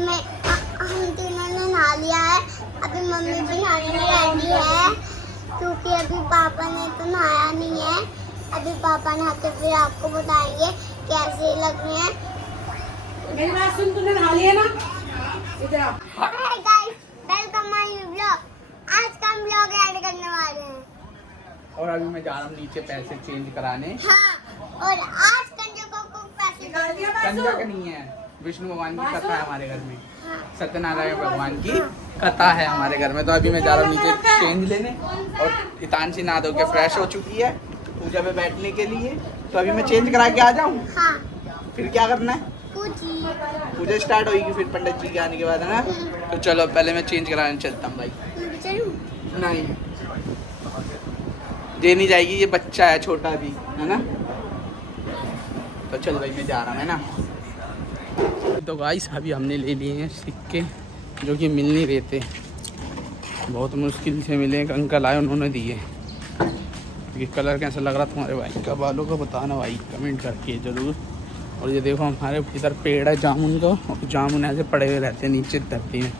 हम तीनों ने नहा लिया है। अभी मम्मी भी नहाने में रेडी है क्योंकि अभी पापा ने तो नहाया नहीं है। अभी पापा नहाते फिर आपको बताएंगे कैसे लगी है। मेरी बात सुन, तूने नहा लिया ना? इधर आओ। Hi guys, welcome my new blog. आज का हम ब्लॉग ऐड करने वाले हैं। और अभी मैं जा रहा हूँ नीचे पैसे चेंज कराने। हाँ, और आज कंजक को पैसे निकाल दिया कंजक पैसे? नहीं है, विष्णु भगवान की कथा है हमारे घर में। हाँ। सत्यनारायण भगवान की कथा है हमारे घर में। तो अभी मैं जा रहा हूँ नीचे चेंज लेने। और हितांशी नहा धो के फ्रेश हो चुकी है पूजा में बैठने के लिए। तो अभी मैं चेंज करा के आ जाऊँ, हाँ, फिर क्या करना है? पूजा स्टार्ट होगी फिर पंडित जी के आने के बाद, है ना? तो चलो पहले मैं चेंज कराने चलता हूँ भाई। नहीं, ये नहीं जाएगी, ये बच्चा है छोटा भी, है ना? तो चल भाई मैं जा रहा हूँ, है ना? तो गाइस अभी हमने ले लिए हैं सिक्के जो कि मिल नहीं रहे थे, बहुत मुश्किल से मिले। एक अंकल आए, उन्होंने दिए। ये कलर कैसा लग रहा तुम्हारे भाई का, बालों का बताना भाई, कमेंट करके ज़रूर। और ये देखो हमारे इधर पेड़ है जामुन का, और जामुन ऐसे पड़े हुए रहते हैं नीचे धरती में।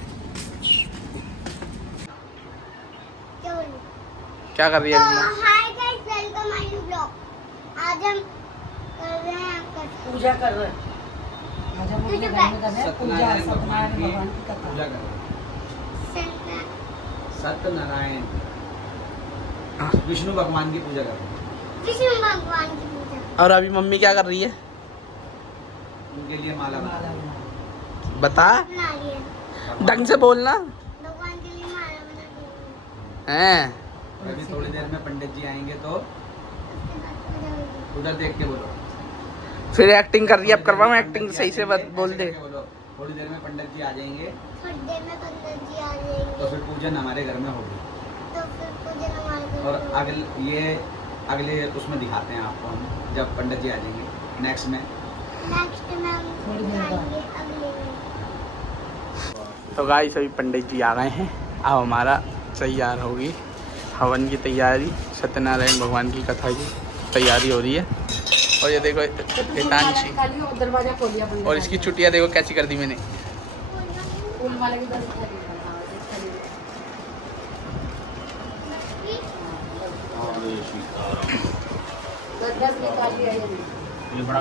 क्या कर रही है अम्मा? Hi guys, welcome my new blog. आज हम कर रहे हैं पूजा कर रहे हैं। आज हम अपने घर में कर रहे हैं पूजा, सत्यनारायण सत्यनारायण भगवान की कथा। पूजा कर रहे हैं। सत्यनारायण विष्णु भगवान की पूजा कर रहे हैं। विष्णु भगवान की पूजा। और अभी मम्मी क्या कर रही है? उनके लिए माला बना बता, बना रही है। ढंग से बोलना। भगवान के लिए माला बना रही है। हैं? अभी थोड़ी देर में पंडित जी आएंगे तो उसके बाद पूजा होगी। उधर देख के बोलो। फिर एक्टिंग कर रही है, अब करवाऊँ एक्टिंग? सही से बोल दे। बोलो, थोड़ी देर में पंडित जी आ जाएंगे थोड़ी देर में पंडित जी आ जाएंगे तो फिर पूजन हमारे घर में होगी। तो फिर पूजन हमारे घर और में होगी। अगले उसमें दिखाते हैं आपको हम, जब पंडित जी आ जाएंगे नेक्स्ट में। नेक्स्ट में हम दिखाएंगे अगले में। तो गाइस अभी पंडित जी आ गए हैं, अब हमारा तैयार होगी हवन की तैयारी, सत्यनारायण भगवान की कथा की तैयारी हो रही है। और ये देखो हितांशी, दरवाजा खोल दिया और इसकी चुटिया देखो कैसी कर दी मैंने। फूल वाले की तरफ ये बड़ा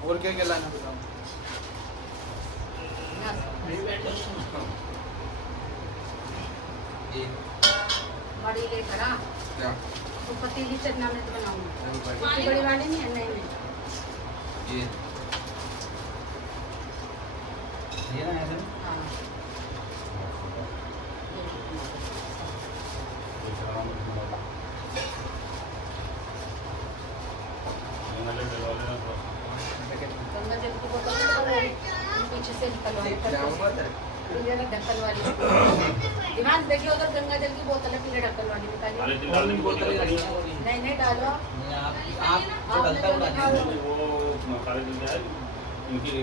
और क्या क्या लाना बताओ? बड़ी लेकर आ क्या? तो पतीली चटना में तो बनाऊंगी। इतनी बड़ी वाली नहीं है, नहीं ये ना ऐसे। हाँ गंगा जल की बोतल पीछे से निकलवाई पीले ढक्कन वाली। ध्यान देखिए उधर गंगा जल की बोतल है, पीले ढक्कन वाली निकालिए। नहीं डालो आप इनकी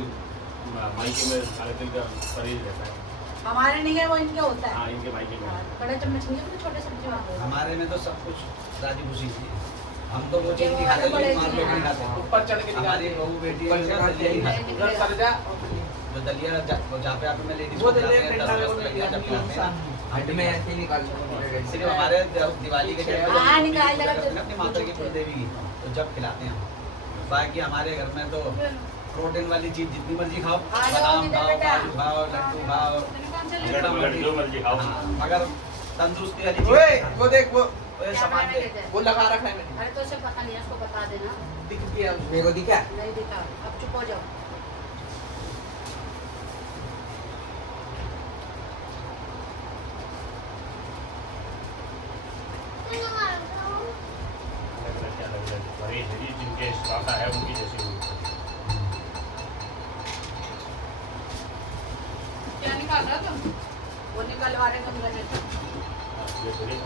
मायके में सारे दिन का परहेज रहता है। हमारे नहीं है, वो इनके होता है। हाँ, इनके मायके में। बड़े चम्मच नहीं है, छोटे सब्जी वाले। हमारे में तो सब कुछ राजी खुशी थी। हम तो वो चीज नहीं खाते जो मार लोग नहीं खाते। ऊपर चढ़ के हमारी बहू बेटी है, जो दलिया ही खाती है। जो दलिया जहाँ पे आप में लेडीज वो दलिया ठंडा में वो दलिया हट में ऐसे ही निकालते हैं। सिर्फ हमारे दिवाली के टाइम पे हाँ, निकाल देगा तो। अपनी माता की कुल देवी की, तो जब खिलाते हैं हम। बाकी हमारे घर में तो प्रोटीन वाली चीज जितनी मर्जी खाओ, बादाम खाओ, काजू खाओ, लड्डू खाओ, जितना जो मर्जी खाओ। हाँ, मगर तंदुरुस्ती वाली चीज ओए वो देख वो सामान दे। वो लगा रखा है मैंने, अरे तो उसे पता नहीं है, उसको बता देना। दिख गया उसको। मेरे को दिखा नहीं दिखा, अब चुप हो जाओ। जिनके श्राद्ध है उनकी जैसी हुई। क्या निकाल रहा तुम? वो निकलवा रहे गंगा जल। ये थोड़ी ना।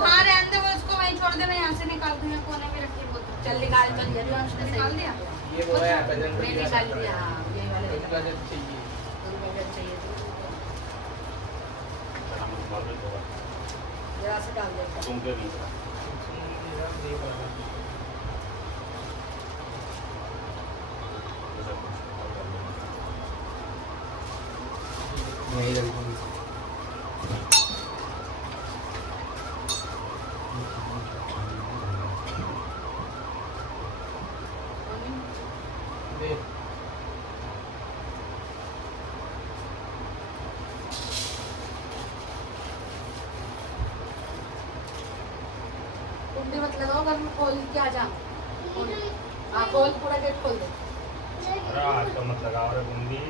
वहाँ रहने दे, वो उसको वहीं छोड़ दे, मैं यहाँ से निकाल दूँ। मैं कोने में रखी बोतल। चल निकाल, चल जल्दी। उसने निकाल दिया। ये वो है बजरंग मैं बली निकाल दिया। हाँ, ये वाले उसका जब चाहिए गंगा जल चाहिए तो चना मत मार दो थोड़ा। जरा से डाल देता। तुम के भी यही लड़कों कुंडी मत लगाओ, घर में खोल के आ जा। हाँ खोल, पूरा गेट खोल दे। अरे आज तो मत लगाओ रे बूंदी,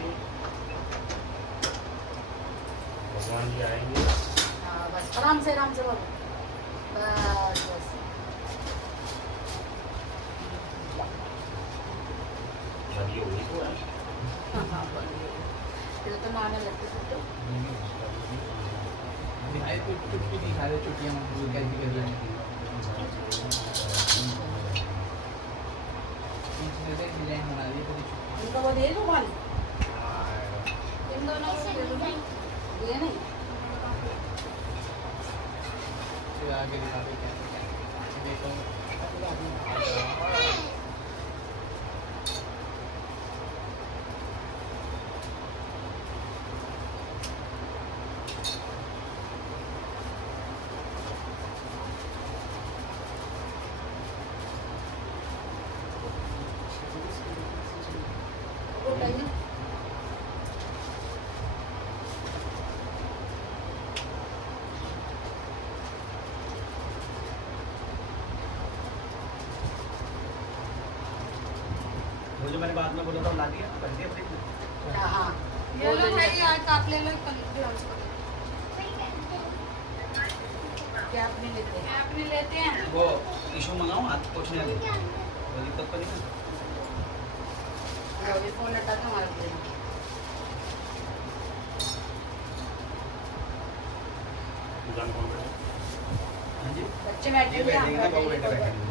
भगवान जी आएंगे। हाँ बस आराम से बोलो। बस बस। शादी हो गई तो है। हाँ फिर तो नहाने लगते थे तो। भाई कुछ भी दिखा रहे छुट्टियां मंजूर कैसी कर रहे हैं। डिजाइन बना दिए पूरी छुट्टी। इनको वो दे दो बाल, इन दोनों को दे दो। ये नहीं फिर आगे दिखा दो कैसे देखो। वो कहीं वो जो मैंने बाद में बोला था ला दिया कर दिया फ्रिज में। हाँ ये लो भाई, आज आप ले लो, कल ब्लाउज को क्या अपने लेते हैं। अपने लेते हैं। वो टिश्यू मंगाऊं हाथ पोछने वाले, कोई दिक्कत तो नहीं है? वो भी फोन हटा के हमारा ले लो। दुकान कौन बैठे? हाँ जी बच्चे बैठे ये हुए हैं, हम बैठेंगे वो बैठे बेटे हैं। बैठेंगे।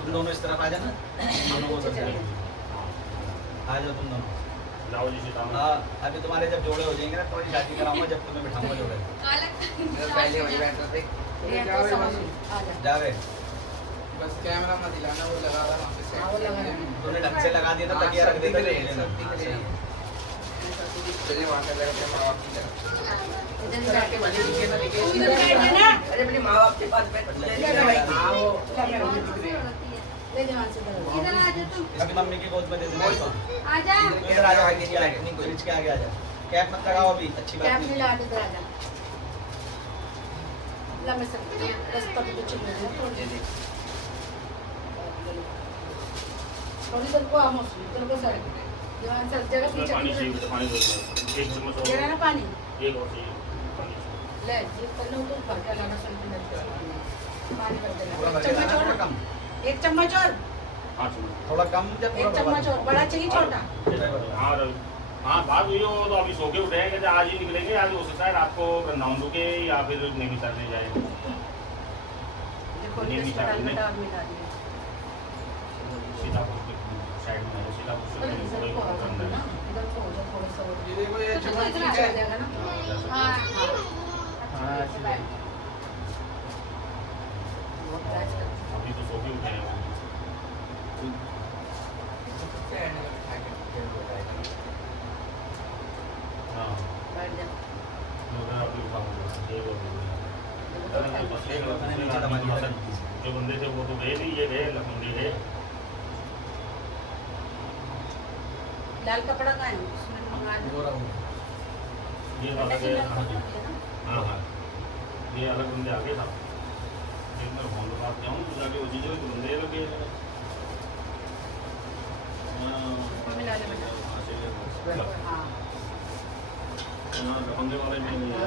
तुम दोनों इस तरफ आ जाना, दोनों को उधर से। आ जाओ तुम दोनों। लाओ जी सीता में। हाँ अभी तुम्हारे जब जोड़े हो जाएंगे ना तुम्हारी शादी कराऊंगा, जब तुम्हें बिठाऊंगा जोड़े। पहले वही बैठ रहे थे। ये तो समझ आ जा। जावे बस कैमरा मत दिलाना, वो लगा रहा वहाँ पे set हाँ, वो लगा करके। है। तूने ढंग से लगा दिया था, हाँ, तकिया सब रख दिख देता रही है, ले सब लेना। दिख रही है। चलिए वहाँ पे बैठ के माँ बाप की तरफ। इधर ही बैठ के बड़ी दिखे ना दिखे। इधर बैठ ना। अरे मेरी माँ बाप के पास बैठ ले ले ले भाई। भाई। हाँ वो कैमरा मुझे में। दिख रही है। ले जा वहाँ से इधर। इधर आ जा तुम, अभी मम्मी की गोद में दे देना इसको। आ जा। इधर आ जाओ, आगे आगे नहीं फ्रिज के आगे आ जा। कैप मत लगाओ अभी, अच्छी बात कैप नहीं। नहीं लगा, इधर आ जा। लंबे से बस तभी तो चिल्ला रहे हैं थोड़ी। थोड़ी देर को आमोस तेरे को सर जवान सर जगह उसमें पीछे पानी चाहिए पीछे तो पानी दो दो। एक चम्मच दे रहा और, ना पानी। एक और चाहिए पानी। ले ये कर लो तो भर के लाना सुन के पानी भर पूरा देना। भर के चम्मच लाना, थोड़ा और, कम, एक चम्मच और, हाँ चम्मच। थोड़ा कम जब एक चम्मच और। बड़ा चाहिए छोटा? हाँ हाँ बात हुई हो तो अभी सो के उठेंगे, आज ही निकलेंगे। आज हो सकता है रात को वृंदावन रुके या फिर नैनीताल ले जाए। देखो ये अस्पताल में डाल मिला दिया। सीतापुर के साइड में है, सीतापुर से इधर कोई को आ जाओ अंदर ना, है। इधर को हो जाओ थोड़ा सा और। ये देखो ये तो चम्मच इधर आ ठीक है। जाएगा ना। हाँ, जा सकते हाँ हैं। हाँ ठीक है। बहुत राज करते अभी तो सो के उठे हैं। हाँ बैठ जा। उधर अभी उठा हुआ है, एक और हो गया। जो बंदे थे वो तो गए नहीं, ये गए लखनऊ गए। लाल कपड़ा का है उसमें मंगा दो। गोरा हो गया। ये अलग है। हाँ जी, हाँ हाँ ये अलग बंदे आगे था। एक मैं फोन पर बात जाऊँ तो जाके वो चीज़ें तो बंदे लोग के मिला ले बेटा। हाँ लखनऊ वाले में नहीं है।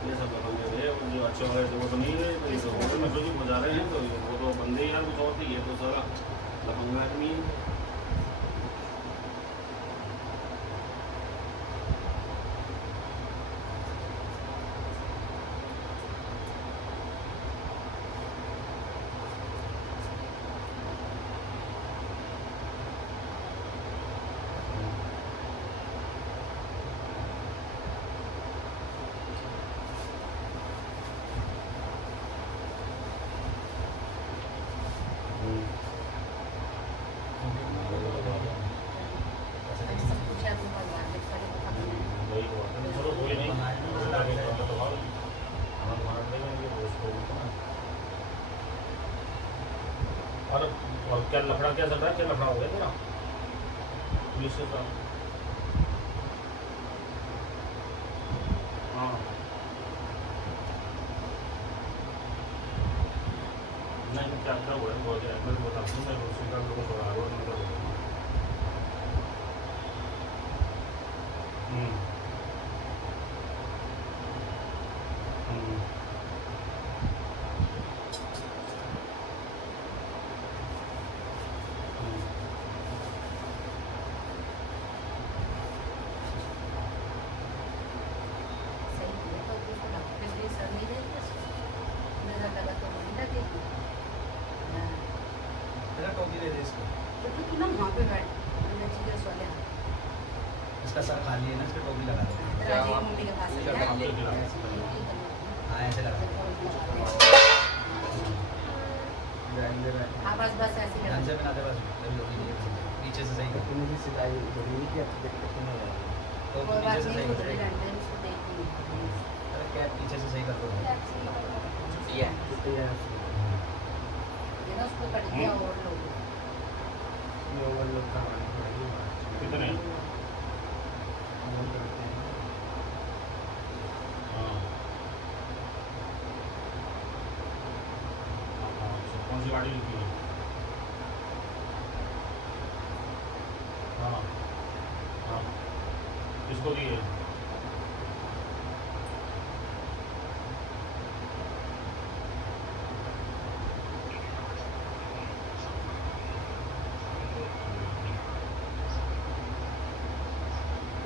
ये सब लखनऊ थे और जो अच्छे वाले थे वो तो नहीं है। तो ये तो होटल में जो बजा रहे हैं तो वो तो बंदे ही यार कुछ और थी। ये तो सारा लखनऊ आदमी है। और क्या लफड़ा क्या चल रहा है, क्या लफड़ा हो गया तेरा पुलिस से? हाँ नहीं क्या क्या हुआ है, बहुत है मैं बता दूँ, मैं उसी का लोगों को छोड़ा रोड मतलब सही है तो उसको डॉक्टर के सर नहीं देगी उसको मेरा लगा तो घंटा देगी। हाँ तेरा टोपी दे दे इसको, तो तू ना वहाँ पे बैठ मैंने चीज़ें सोले इसका सर खाली है ना, इसका टोपी लगा दे। राजीव मम्मी के पास क्या काम करके लगा? हाँ ऐसे लगा दे। हाँ बस बस ऐसे ध्यान से लगा बनाते बस, तभी टोपी नहीं है, पीछे से सही कर। तुमने भी सिलाई बड़ी क्या टोपी कोई पीछे बात से नहीं सही उधर कर। ही रहते हैं उसको देख के अरे क्या पीछे से सही कर दो। ये ना उसको कट दिया और लोग कितने? हाँ कौन सी गाड़ी लिखी है? हाँ हाँ किसको दी है?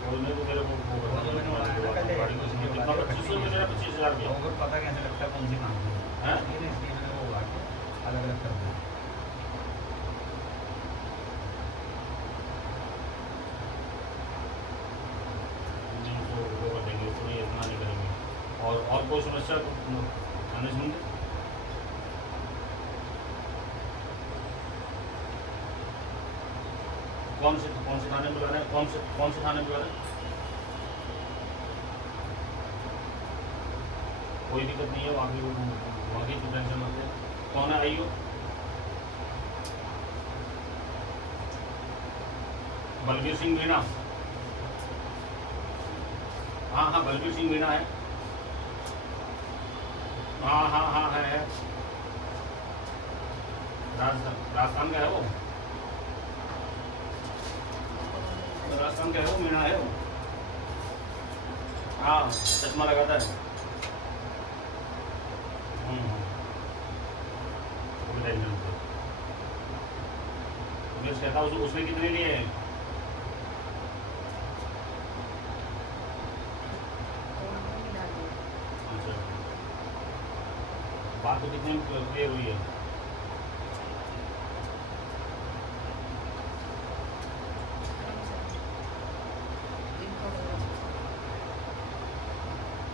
बोलने को मेरे को वो वो तो मैंने बनाया ना पहले। गाड़ी को कितना 2500 में मेरा 25,000 तो गया वो पता कैसे लगता है कौन सी काम है? हैं? इसलिए मैंने वो उगा के अलग अलग कर दिया। तो वो कर देंगे, उसको नहीं इतना नहीं करेंगे। और कोई समस्या आने सुनते? कौन से थाने में बुला रहे हैं? कौन से थाने में बुला रहे हैं? कोई दिक्कत नहीं है, वहाँ की तो टेंशन मत ले। कौन है आइयो? बलबीर सिंह मीणा। हाँ हाँ बलबीर सिंह मीणा है। हाँ हाँ हाँ है। राजस्थान का है वो, राजस्थान का है वो, मीणा है वो। हाँ चश्मा लगाता है। कहता उसने कितने लिए हैं? अच्छा बात तो कितनी क्लियर हुई है?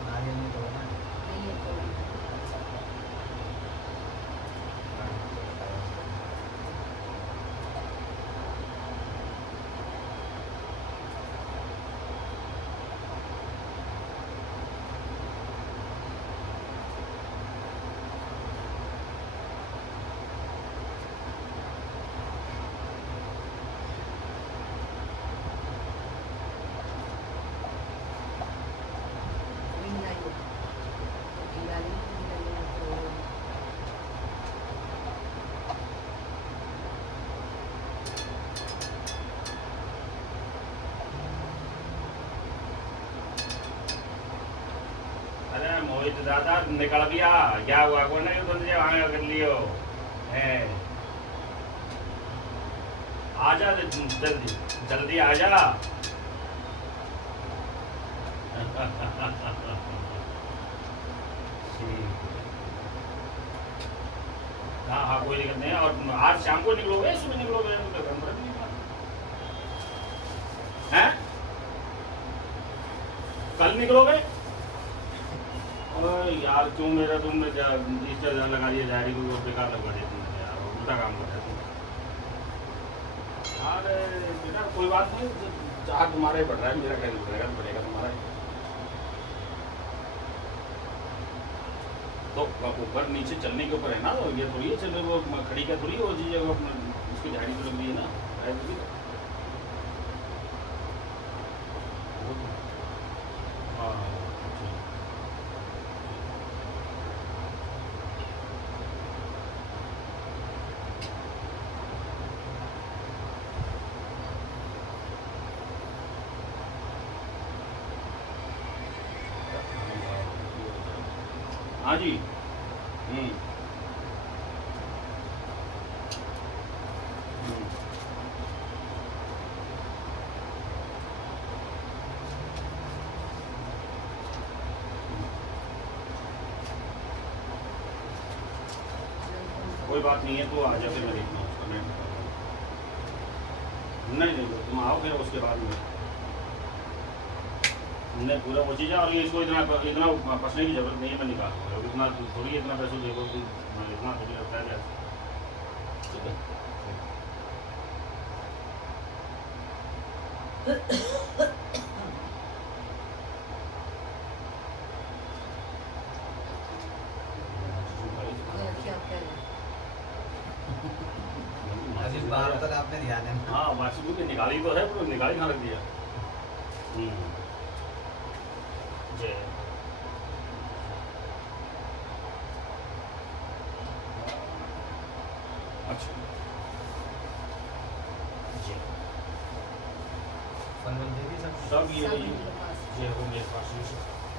नारियल नहीं तो ना। अरे मोहित दादा निकल गया, क्या हुआ? को नहीं बंद से वहाँ कर लियो है। आजा जल्दी जल्दी आजा। हाँ हाँ कोई दिक्कत नहीं है। और आज शाम को निकलोगे, सुबह निकलोगे? हैं? कल निकलोगे? यार क्यों मेरा तुमने रजिस्टर लगा दिया डायरी को, बेकार लगा दिया तुमने यार, उल्टा काम कर रहे तुम। अरे बेटा कोई बात नहीं, चाह तुम्हारा ही बढ़ रहा है, मेरा क्या बढ़ेगा? बढ़ेगा तुम्हारा ही। तो ऊपर नीचे चलने के ऊपर है ना, तो ये थोड़ी है चल वो खड़ी का थोड़ी वो चीज़ है, वो अपना उसकी झाड़ी तो लग रही है ना, है तो भी। हाँ ठीक। हाँ जी। हम्म। कोई बात नहीं है, तो आ जाते मैं देखता हूँ उसका नेट। नहीं नहीं तुम आओ फिर उसके बाद में नहीं पूरा वो चीज़ है, और ये इसको इतना इतना फंसने की जरूरत नहीं है, मैं निकाल दूँगा इतना थोड़ी इतना पैसे देखो तुम, इतना थोड़ी लगता है क्या। ठीक है अभी बार तक आपने ध्यान है। हाँ वाशिंग की निकाली तो है, पर निकाली कहाँ रख दिया। जय अच्छा जय फनवल दे दी सब ये जय हो मेरे पास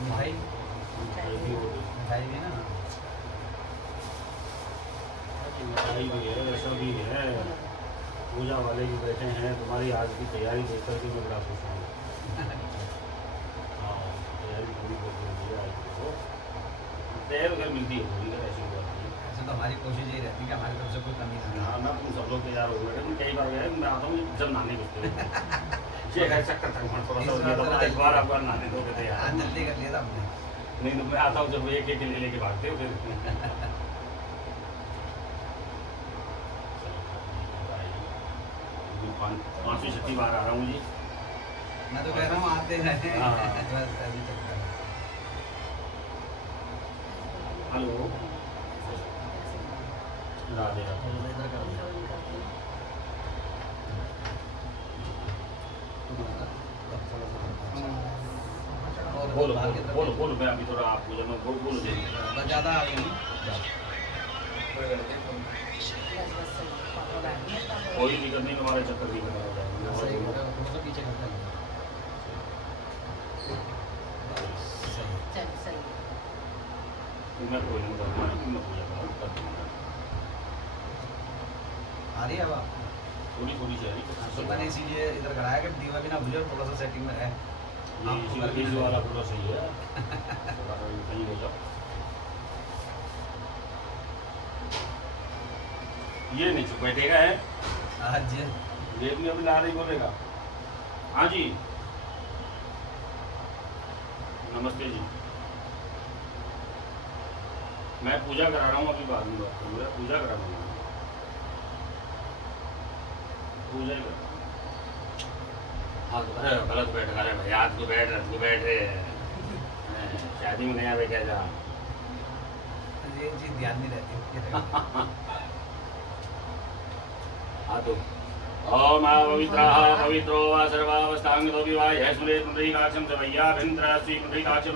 मिठाई भी हो गई, मिठाई भी ना। मिठाई भी है, सब भी है। पूजा वाले भी बैठे हैं, तुम्हारी आज की तैयारी देख करके मैं बड़ा खुश हूँ। हाँ तैयारी पूरी कर दी आज को, तैयार उधर मिलती है पूरी, ऐसी बात नहीं। ऐसे तो हमारी कोशिश यही रहती है कि हमारी तरफ से कोई कमी ना हाँ ना तुम सब लोग तैयार हो गए, तुम कई बार गए, मैं आता हूँ जब नहाने घुसते हो ये है चक्कर तक मैं थोड़ा सा हो गया, तो एक बार आपका नहाने दो कहते आज यार जल्दी कर लिया था हमने। नहीं तो मैं आता हूँ जब एक एक लेके भागते हो फिर। पाँचवीं छठी बार आ रहा हूँ जी। मैं तो कह रहा हूँ आते हैं। हाँ। बस अभी चक्कर है। हेलो राधे राधे। इधर कर दो। और बोलो बाहर की तरफ बोलो बोलो, मैं अभी थोड़ा आपको जब मैं बोलो दे बस ज़्यादा आ गया ना। कोई दिक्कत नहीं, तुम्हारे चक्कर भी बना हो सही जाएगा। थोड़ा सा पीछे करते हैं। सही। चल सही मैं कोई नहीं करूँगा, मैं पूजा करूँ कर दूँगा। आ रही है अब आप? थोड़ी थोड़ी सी आ रही तो मैंने इसीलिए इधर कराया कि दीवा भी ना बुझे और थोड़ा सा सेटिंग में है। ये इसी वाला पूरा सही है। थोड़ा कहीं हो जाओ, ये नहीं चुप बैठेगा है, आज ये भी अभी ला रही बोलेगा। हाँ जी नमस्ते जी, मैं पूजा करा रहा हूँ, अभी बाद में बात करूँगा, पूजा करा रहा हूँ, पूजा ही कर रहा हूँ। हाँ तो अरे गलत बैठ रहा भाई, आज को बैठ रहे शादी में नया बैठा जा। ये चीज़ ध्यान नहीं रहती। हाँ तो ओम पवित्रः पवित्रो वा सर्वावस्थांगतो विवाह सुरे पुंडरीकाक्षं च वैयाभ्यन्तरः श्री पुंडरीकाक्षं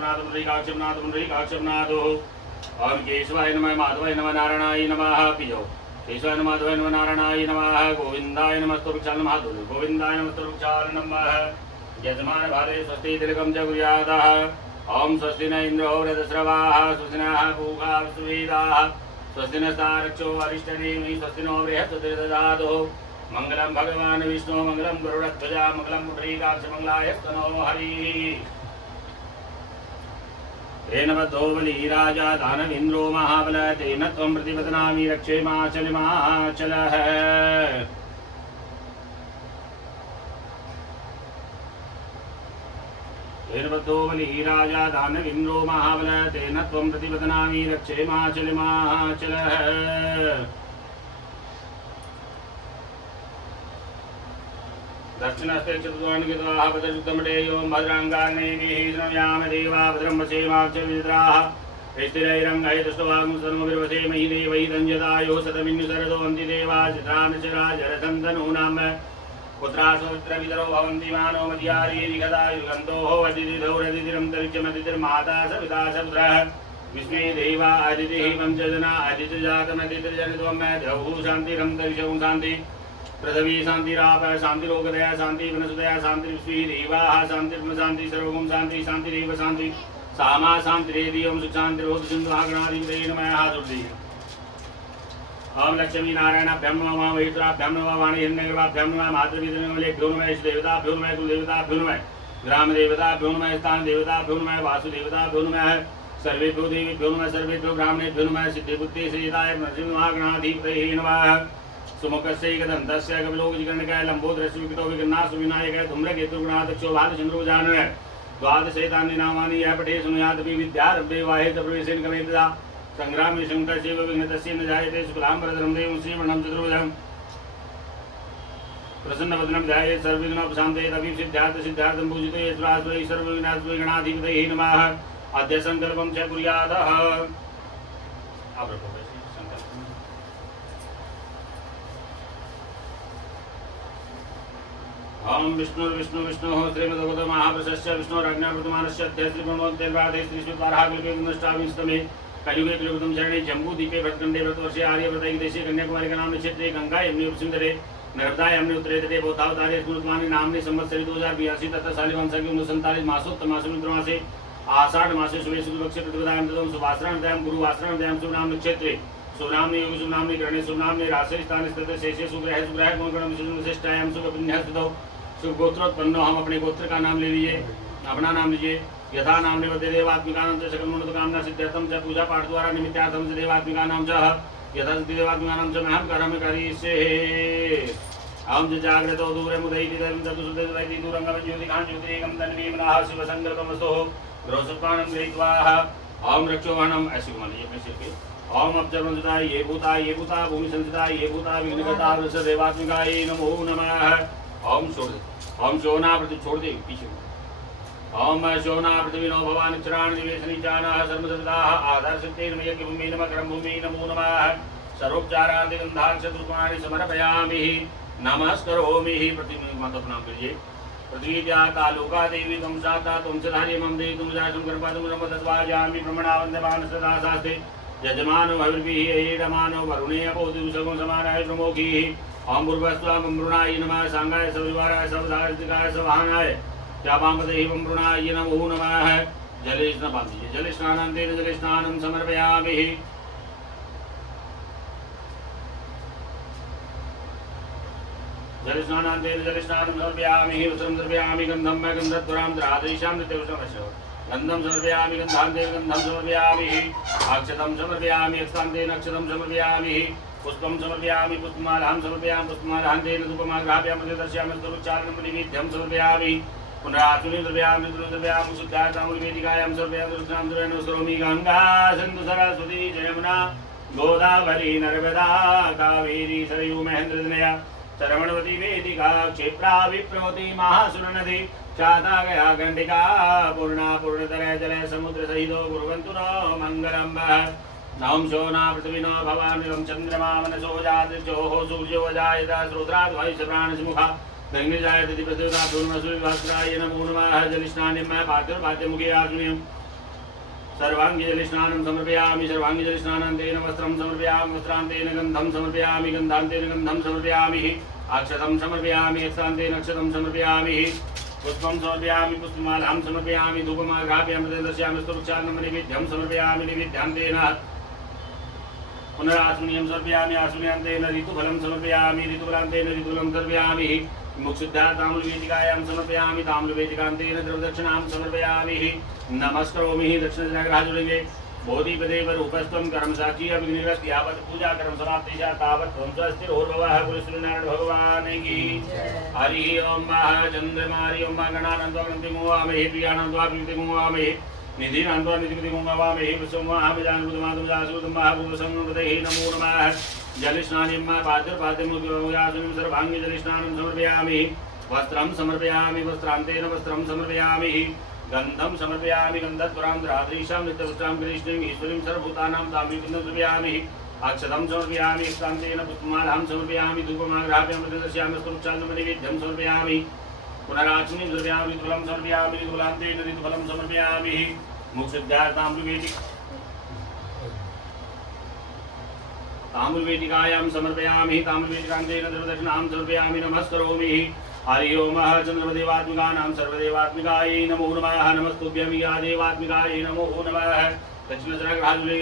नाद ओम केशवाय नमः माधवाय नमः नारायणाय नमः पिजो केशवाय नमः माधवाय नमः नारायणाय नमः गोविन्दाय नमस्तुभ्यं नमः गोविन्दाय नमस्तुभ्यं नमः यजमान भारे स्वस्ति दीर्घं च कुर्यादः ओम स्वस्ति न इन्द्रो वृद्धश्रवाः स्वस्ति नः पूषा सुवेदाः स्वस्ति नस्तारक्षो अरिष्टनेमि स्वस्ति नो बृहस्पतिर्दधातु मंगलम भगवान विष्णु मंगलम गरुड़ध्वजा मंगलम पुंडरीकाक्ष मंगलाय स्तनो हरिः। तेन बद्धो बली राजा दानवेन्द्रो महाबल तेन त्वं प्रतिपदनामि रक्षेमाचलमाचलः। तेन बद्धो बली राजा दानवेन्द्रो महाबल तेन त्वं प्रतिपदनामि रक्षेमाचलमाचलः। दक्षिणस्ते चतुर्वर्णकृताः भद्रयुक्तमटेयो भद्राङ्गाग्नेभिः शृणुयाम देवा भद्रं वसेमाक्षविद्राः स्थिरैरङ्गै दुष्टवागं सर्वविर्वसे मयि देवै दञ्जदायो शतमिन्युसरदो वन्ति देवा चित्रानचराजरसन्तनूनां पुत्रासोत्रवितरो भवन्ति मानो मध्यारीरिगदायुर्गन्धोः अतिथिधौरतिथिरन्तरिक्षमतिथिर्माता सविता सपुत्रः विस्मे देवा अतिथिः पञ्चजना अतिथिजातमतिथिर्जनित्वं द्यौः शान्तिरन्तरिक्षं शान्ति पृथिवी शान्तिराप शान्तिरोगदया शान्ति वनस्पतया शान्ति विश्वे देवाः शान्तिर्मशान्ति सर्वगुं शान्ति शान्तिरेव शान्ति सामा शान्तिरेदियं सुशान्तिरोधसिन्धुहागणाधिपतये नमः दुर्दे ओम लक्ष्मी नारायणाभ्यां नमः महेश्वराभ्यां नमः वाणीहिरण्यगर्भाभ्यां नमः मातृपितृभ्यो नमः इष्टदेवताभ्यो नमः कुलदेवताभ्यो नमः ग्रामदेवताभ्यो नमः स्थानदेवताभ्यो नमः वासुदेवताभ्यो नमः सर्वेभ्यो देवेभ्यो नमः सर्वेभ्यो ब्राह्मणेभ्यो नमः सिद्धिबुद्धि सिद्धिदाय नरसिंहमहागणाधिपतये नमः सुमुखस्य एकदन्तस्य कपिलोकजिगणकाय लम्बोदरस्य विकटो विघ्नासु विनायकाय धूम्रकेतुर्गुणाध्यक्षो भालचन्द्रोजानः द्वादशैतानि नामानि यः पठे शृणुयादपि विद्यारम्भे वाहेत प्रवेशेन कमेतदा संग्रामे शङ्करस्यैव विघ्नतस्य न जायते शुक्लाम्बरधरं देवं श्रीवर्णं चतुर्भुजम् प्रसन्नवदनं ध्यायेत् सर्वविघ्नोपशान्तये अभिसिद्ध्यार्थसिद्ध्यार्थं पूजिते यस्वास्वै सर्वविघ्नास्वै गणाधिपतये नमः अद्य सङ्कल्पं च कुर्यादः ओम विष्णु श्रीमद्भगवतो महापुरुषस्य विष्णोरज्ञावर्तमानस्य अध्यस्त्रिब्रह्मोत्तरवादे श्रीस्मृतारहाग्लिपेन्द्रष्टाविंशतमे कलियुगे कलियुगं शरणे जम्बूद्वीपे भट्टखण्डे भरतवर्षे आर्यव्रते देशे कन्याकुमारी नाम क्षेत्रे गंगा यमुने उपसिंधरे नर्मदा यमुने उत्तरे तटे बौद्धावतारे स्मृतमाने नामने संवत्सरे 2082 तथा सालिवान संख्या 39 मासोत्तम मासे आषाढ़ मासे शुभे शुक्लपक्षे प्रतिपदायां तदं सुवासराणदयां गुरुवासराणदयां शुभनाम क्षेत्रे शुभनाम्ने योगी शुभनाम्ने ग्रहणे शुभनाम्ने राशि स्थाने स्थित शेषे सुग्रह गुणगण विशिष्टायां शुभपुण्यः स्थितौ शुभ गोत्रोत्पन्नो। हम अपने गोत्र का नाम ले लीजिए, अपना नाम लीजिए। यथा नाम निबद्धे देवात्मिकानां च सकलमनोकामना सिद्ध्यर्थं च पूजा पाठ द्वारा निमित्तार्थं च देवात्मिकानां च यथा देवात्मिकानां च महं कर्म करिष्ये। अहं च जाग्रतो दूरे मुदयति तं चतुर्दशदयति दूरंगं ज्योतिकां ज्योतिरेकं तन्वीमनः शिवसङ्कल्पमस्तु ग्रहसुपानं गृहीत्वा ओम रक्षोहणम् ऐसे घुमा लीजिए अपने सिर पे। ओम अपचर्मसुताय ये भूता भूमि संसिताय ये भूता विघ्नकर्ता वृषदेवात्मिकाय नमो नमः। ओम छोड़ दे, ओम शोना पृथ्वी छोड़ दे पीछे। ओम शोना पृथ्वी नो भवान चराण निवेशनी चानः सर्वसविताः आधार शक्तेन यज्ञ भूमि नमः कर्म भूमि नमो नमः। सर्वोपचारादि गंधाक्षतरूपाणि समर्पयामि नमस्करोमि। पृथ्वी माता को नाम कीजिए। पृथ्वी त्या कालोका देवी तुम साता तुम सधारी मम देवी तुम जासुम कर्पा तुम रमतत्वाजामि प्रमणा वंदमान सदा शास्ते यजमानो हविर्भिः एडमानो वरुणे अपोतु सगुण समानाय प्रमोखीः। ओम भूर्भुवस्सुवः मृणाय नमः सांगाय सविवाराय सवधारिकाय सवाहनाय चापांगदेहि मृणाय नमो नमः। जले स्नान दीजिए। जल स्नानान्तेन जल स्नानं समर्पयामि। जल स्नानान्तेन जल स्नानं समर्पयामि। वस्त्रं समर्पयामि गन्धं मै गन्धद्वरां द्रादृशां नित्यवृषमस्य गन्धं समर्पयामि गन्धान्तेन गन्धं समर्पयामि। अक्षतं समर्पयामि अक्षतान्तेन अक्षतं समर्पयामि। पुष्पं समर्पयामि पुष्पमालां समर्पयामि पुष्पमालान्तेन धूपमाघ्रापयामि दर्शयामि स्तोत्रचारणं नैवेद्यं समर्पयामि। पुनराचुनीं द्रव्यामि शुद्धार्थां वेदिकायां समर्पयामि रुद्रां नमस्करोमि। गंगा सिन्धु सरस्वती जयमुना गोदावरी नर्मदा कावेरी सरयू महेन्द्रतनया श्रवणवती वेदिका क्षिप्रा विप्रवती महासुरनदी चाता गया गंडिका पूर्णा पूर्णतरय जलय समुद्र सहितो कुर्वन्तु नो मङ्गलं वः। नौं शोना पृथ्वी नो भवानिलं चन्द्रमा मनसो जातृजोः सूर्यो जायत श्रोत्राद् वैश्वप्राणसमुखा दग्निजायति पृथिव्या पूर्णसूर्यभास्कराय नमो नमः। जलस्नानं पात्रमुखे आचुर्यम् सर्वांगी जलस्नानं समर्पयामि। सर्वांगी जलस्नानान्तेन वस्त्रं समर्पयामि वस्त्रान्तेन गन्धं समर्पयामि गन्धान्तेन गन्धं समर्पयामि। अक्षतं समर्पयामि अक्षतान्तेन अक्षतं समर्पयामि। पुष्पं समर्पयामि पुष्पमालां समर्पयामि धूपमाघ्रापयामि दर्शयामि स्तोत्रचारणं नैवेद्यं समर्पयामि नैवेद्यान्तेन पुनराचुनीयं समर्पयामि आचुर्यान्तेन ऋतुफलं समर्पयामि ऋतुफलान्तेन ऋतुफलं समर्पयामि। मुक्षुद्धाताम्रवेदिकायां समर्पयामि ताम्रवेदिकान्तेन द्रवदक्षिणां समर्पयामि। नमस्करोमि। दक्षिणग्रह जुड़ेंगे। बोधिपदेव रूपस्त्वं कर्म साक्षी अभिनिवस्त यावत् पूजा कर्म समाप्ति तावत् त्वं स्वस्ति भवः। गुरुश्रीनारायण भगवान की हरि ओम चंद्रमारि ओम गणानंदो गणपतिमुवामहे प्रियानंदो प्रीतिमुवामहे निधिनंदो निधिपतिमुवामहे विश्वमुवामहे जानबुद्धमातुं जासुतं महाभूतसंगमपतये नमो नमः। जलस्नानं पात्रपात्रमुखयासनं सर्वांगी जलस्नानं समर्पयामि। वस्त्रं समर्पयामि वस्त्रान्तेन वस्त्रं समर्पयामि। गंधम समर्पयामि गंधत्वरां रात्रीशां नित्यपुत्रां कृष्णीं ईश्वरीं सर्वभूतानां ताम्रीं गंधं समर्पयामि अक्षतं समर्पयामि स्तान्तेन पुष्पमालां समर्पयामि धूपमाघ्राप्यां प्रदर्शयामि स्तोत्रचारणमनिवेद्यं समर्पयामि पुनराचमनीं समर्पयामि ऋतुफलं समर्पयामि ऋतुफलान्तेन ऋतुफलं समर्पयामि ताम्रवेदिकायां समर्पयामि ताम्रवेदिकान्तेन सर्वदक्षिणां समर्पयामि नमस्करोमि हरि ओम चंद्रदेवात्मिकानां सर्वदेवात्मिकायै नमो नमः नमस्तुभ्यं या देवात्मिकायै नमो नमः दक्षिणचरग्राजुले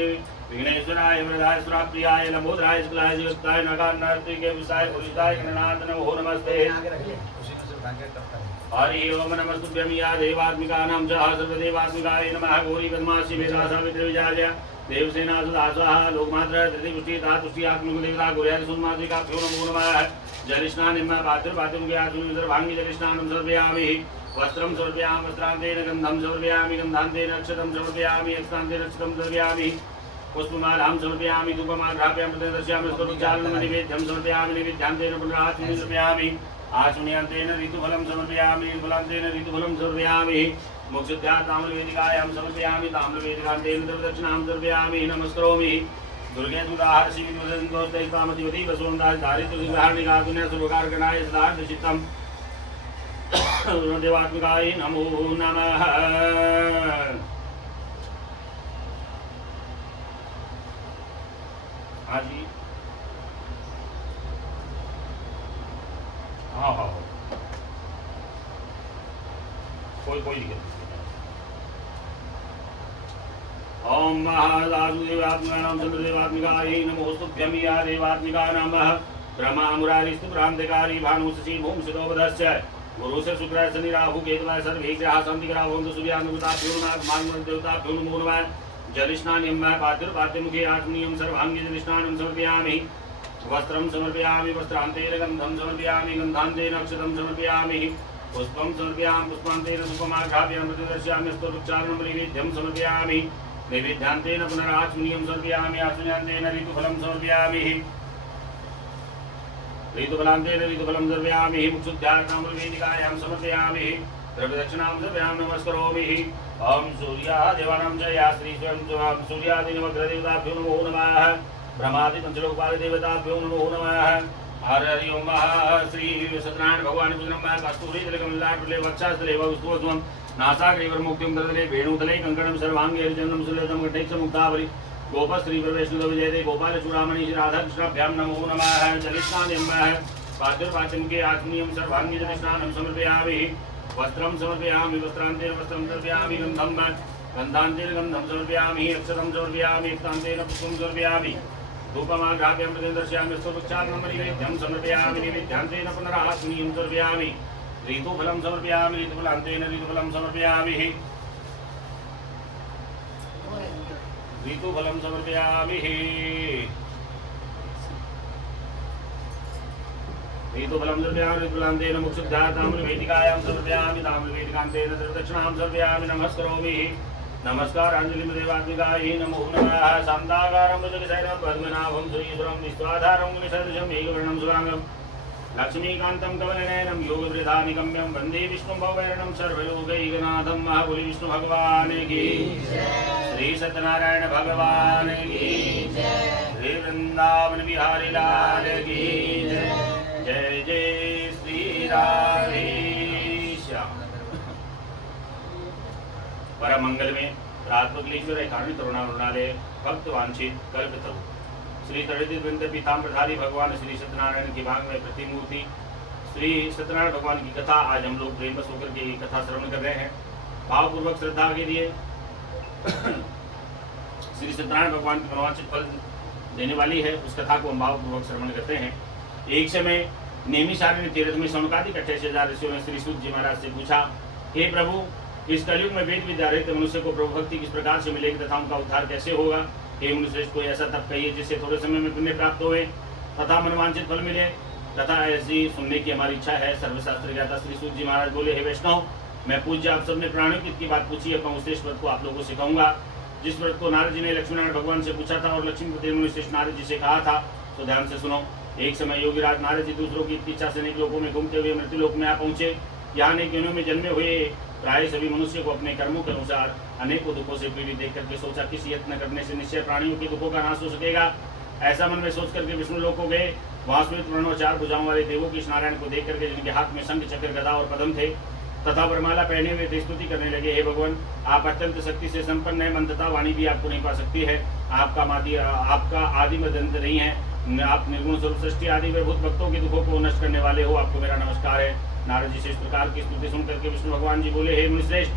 विघ्नेश्वराय वरदाय सुराप्रियाय लंबोदराय शुक्लाय जगत्ताय नगान्नास्तिके विसाय पुरुषाय गणनाथ नमो नमस्ते आगे रख ले उसी में से उठा के टप कर हरि ओम नमस्तुभ्यं या देवात्मिकानां च सर्वदेवात्मिकायै नमः गौरी पद्मासी वेदा सावित्री विजया देवसेना सुदासः लोकमात्र धृतिपुष्टि तातुष्टि आत्मदेवता गौर्यादि सुन्मासिका भ्यो नमो नमः जलिस्नान निम्न पात्रपात्रं ज्ञातुं सर्वांगी जलिस्नानं समर्पयामि वस्त्रं समर्पयामि वस्त्रान्तेन गन्धं समर्पयामि गन्धान्तेन अक्षतं समर्पयामि अक्षतान्तेन अक्षतं समर्पयामि पुष्पमालां समर्पयामि धूपमाघ्राप्यां प्रदर्शयामि स्तोत्रचारणं नैवेद्यं समर्पयामि नैवेद्यान्तेन पुनराचमनीं समर्पयामि आचमनीयान्तेन ऋतुफलं समर्पयामि ऋतुफलान्तेन ऋतुफलं समर्पयामि मोक्षद्या ताम्रवेदिकायां समर्पयामि ताम्रवेदिकान्तेन सर्वदक्षिणां समर्पयामि नमस्करोमि दुर्गे दुर्गाहार शिविदोस्तै कामदिवती वसुन्दास दारिद्र्यविहारनिकातुन्य सर्वकारगणाय सदार्थ देवात्मिकाय नमो नमः हाँ जी हाँ कोई दिक्कत नहीं ओम महादासुदेवात्मिकानां चंद्रदेवात्मिकायै नमोस्तुभ्यं या देवात्मिका नमः ब्रह्मा मुरारिस्तु भ्रांतिकारी भानुशशी भूमसितोपदश्च गुरु से शुक्र शनि राहु केतवः सर्वे ग्रहाः सन्ति ग्रहाः सूर्यानुगताभ्यो नमः देवताभ्यो नमो नमः जलिस्नानं पाद्यमुखे आत्मीयं सर्वांगी जलिस्नानं समर्पयामि वस्त्रं समर्पयामि वस्त्रान्तेन गन्धं समर्पयामि गन्धान्तेन अक्षतं समर्पयामि पुष्पं समर्पयामि पुष्पान्तेन धूपमाघ्राप्यां प्रदर्शयामि स्तोत्रचारणं नैवेद्यं समर्पयामि नैवेद्यान्तेन पुनराचमनीयं समर्पयामि आचमनीयान्तेन ऋतुफलं समर्पयामि ऋतुफलान्तेन ऋतुफलं समर्पयामि मुक्षुद्ध्यात्ताम्रवेदिकायां समर्पयामि द्रव्यदक्षिणां समर्पयामि नमस्करोमि ओम सूर्याः देवानां च या श्री स्वयं सूर्यादिनवग्रहदेवताभ्यो नमो नमः ब्रह्मादि पंचलोकपाल देवताभ्यो नमो नमः हरि ओम श्री सत्यनारायण भगवान पूजनम कस्तूरी तिलकमलाटुले वक्षस्थले वस्तुवत्वं नासाग्रेवर मुक्तिं ददले वेणुतले कंकणं सर्वांगे हरिचन्दनं सुललितं कटैक्ष मुक्तावली गोपश्री प्रवेशनुद विजयते गोपाल चूड़ामणि श्री राधा कृष्णाभ्यां नमो नमः जलिस्नानं पाद्यमुखे आत्मीयं सर्वांगी जलिस्नानं समर्पयामि वस्त्रं समर्पयामि वस्त्रान्तेन वस्त्रं समर्पयामि गन्धान्तेन गन्धं समर्पयामि अक्षतं समर्पयामि अक्षतान्तेन पुष्पं समर्पयामि धूपमाघ्राप्यां प्रदर्शयामि स्तोत्रचारणं नैवेद्यं समर्पयामि नैवेद्यान्तेन पुनराचमनीयं समर्पयामि ऋतुफलं समर्पयामि ऋतुफलान्तेन ऋतुफलं समर्पयामि ऋतुफलं समर्पयामि ऋतुफलं समर्पयामि ऋतुफलान्तेन मुक्षुद्ध्यात्ताम्रवेदिकायां समर्पयामि ताम्रवेदिकान्तेन सर्वदक्षिणां समर्पयामि नमस्करोमि नमस्काराञ्जलिं देवात्मिकायै नमो नमः शान्ताकारं भुजगशयनं पद्मनाभं श्रीश्वरं विश्वाधारं विसदृशं मेघवर्णं सुराङ्गं लक्ष्मीकान्तं कमलनयनं योगवृधानिगम्यं वन्दे विष्णुं भवैरणं सर्वलोकैकनाथं महाबली विष्णु भगवान की श्री सत्यनारायण भगवान की श्री वृंदावन बिहारी लाल की जय जय श्री राधे श्याम। परम मंगल में रात्मकलेश्वर एकांत तरुणालय भक्त वांछित कल्पतरु श्री तड़ित वृंद पीताम्बरधारी भगवान श्री सत्यनारायण के भाग में प्रतिमूर्ति श्री सत्यनारायण भगवान की कथा आज हम लोग प्रेम बस होकर के कथा श्रवण कर रहे हैं। भावपूर्वक श्रद्धा के लिए श्री सत्यनारायण भगवान की मनोवांछित फल देने वाली है उस कथा को हम भावपूर्वक श्रवण करते हैं। एक समय नेमिषारण्य तीर्थ में सौनकादि 28,000 ऋषियों ने श्री सूत जी महाराज से पूछा, हे प्रभु, इस कलयुग में वेद विद्या रहित मनुष्य को प्रभु भक्ति किस प्रकार से मिलेगी तथा उनका उद्धार कैसे होगा। हे मनुष्य, कोई ऐसा तप कहिए जिससे थोड़े समय में पुण्य प्राप्त होए तथा मनवांछित फल मिले तथा ऐसी सुनने की हमारी इच्छा है। सर्वशास्त्र ज्ञाता श्री सूत जी महाराज बोले, हे वैष्णव, मैं पूज्य आप सबने प्राणिक की बात पूछी है, मैं उस व्रत को आप लोगों को सिखाऊंगा जिस व्रत को नारद जी ने लक्ष्मीनारायण भगवान से पूछा था और लक्ष्मीपति मुनि श्रेष्ठ नारद जी से कहा था। तो ध्यान से सुनो। एक समय योगीराज नारद जी दूसरों की इच्छा से अनेक लोगों में घूमते हुए मृत्यु लोक में आ पहुंचे। यहाँ अनेक योनियों में जन्मे हुए प्राय सभी मनुष्य को अपने कर्मों के अनुसार अनेकों दुखों से पीड़ित देख करके सोचा किसी यत्न करने से निश्चय प्राणियों के दुखों का नाश हो सकेगा। ऐसा मन में सोच करके विष्णु लोक को गए। वहां श्वेत वर्ण और 4 भुजाओं वाले देवों की नारायण को देख करके, जिनके हाथ में शंख चक्र गदा और पद्म थे तथा वरमाला पहने हुए थे, स्तुति करने लगे। हे भगवान, आप अत्यंत शक्ति से संपन्न है, मन तथा वाणी भी आपको नहीं पा सकती है। आपका आदि में अंत नहीं है। आप निर्गुण स्वरूप सृष्टि आदि में भूत भक्तों के दुखों को नष्ट करने वाले हो। आपको मेरा नमस्कार है। नारद जी से इस प्रकार की स्तुति सुन करके विष्णु भगवान जी बोले, हे मुनिश्रेष्ठ,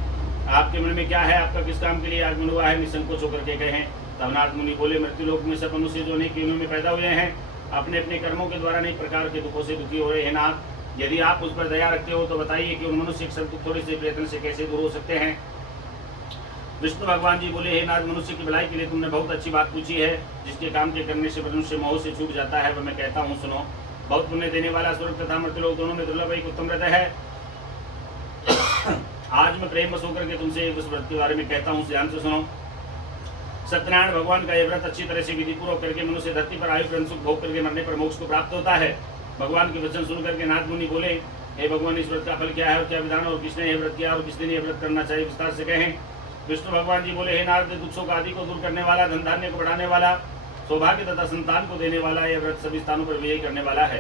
आपके मन में क्या है? आपका किस काम के लिए आगमन हुआ है? निसंकोच होकर के कहें। तब नारद मुनि बोले, मृत्युलोक में सब मनुष्य जो अनेक योनियों में पैदा हुए हैं, अपने अपने कर्मों के द्वारा अनेक प्रकार के दुखों से दुखी हो रहे हैं। नाथ, यदि आप उस पर दया रखते हो तो बताइए कि उन मनुष्य के सब दुख थोड़े से प्रयत्न से कैसे दूर हो सकते हैं। विष्णु भगवान जी बोले, हे नाथ, मनुष्य की भलाई के लिए तुमने बहुत अच्छी बात पूछी है। जिसके काम के करने से मनुष्य मोह से छूट जाता है, वह मैं कहता हूँ, सुनो। बहुत पुण्य देने वाला स्वर्ग तथा मृत्युलोक दोनों में दुर्लभ एक उत्तम व्रत है। आज मैं प्रेम होकर के तुमसे उस व्रत के बारे में कहता हूँ, ध्यान से सुनो। सत्यनारायण भगवान का यह व्रत अच्छी तरह से विधि पूर्वक करके मनुष्य धरती पर आयु पर्यंत सुख भोग करके मरने पर मोक्ष को प्राप्त होता है। भगवान के वचन सुन करके नाथ मुनि बोले, हे भगवान, इस व्रत का फल क्या है और क्या विधान, और किसने यह व्रत किया और किस दिन यह व्रत करना चाहिए, विस्तार से कहें। विष्णु भगवान जी बोले, हे नारद, दुखों आदि को दूर करने वाला, धन धान्य को बढ़ाने वाला, सौभाग्य तथा संतान को देने वाला यह व्रत सभी स्थानों पर विजय करने वाला है।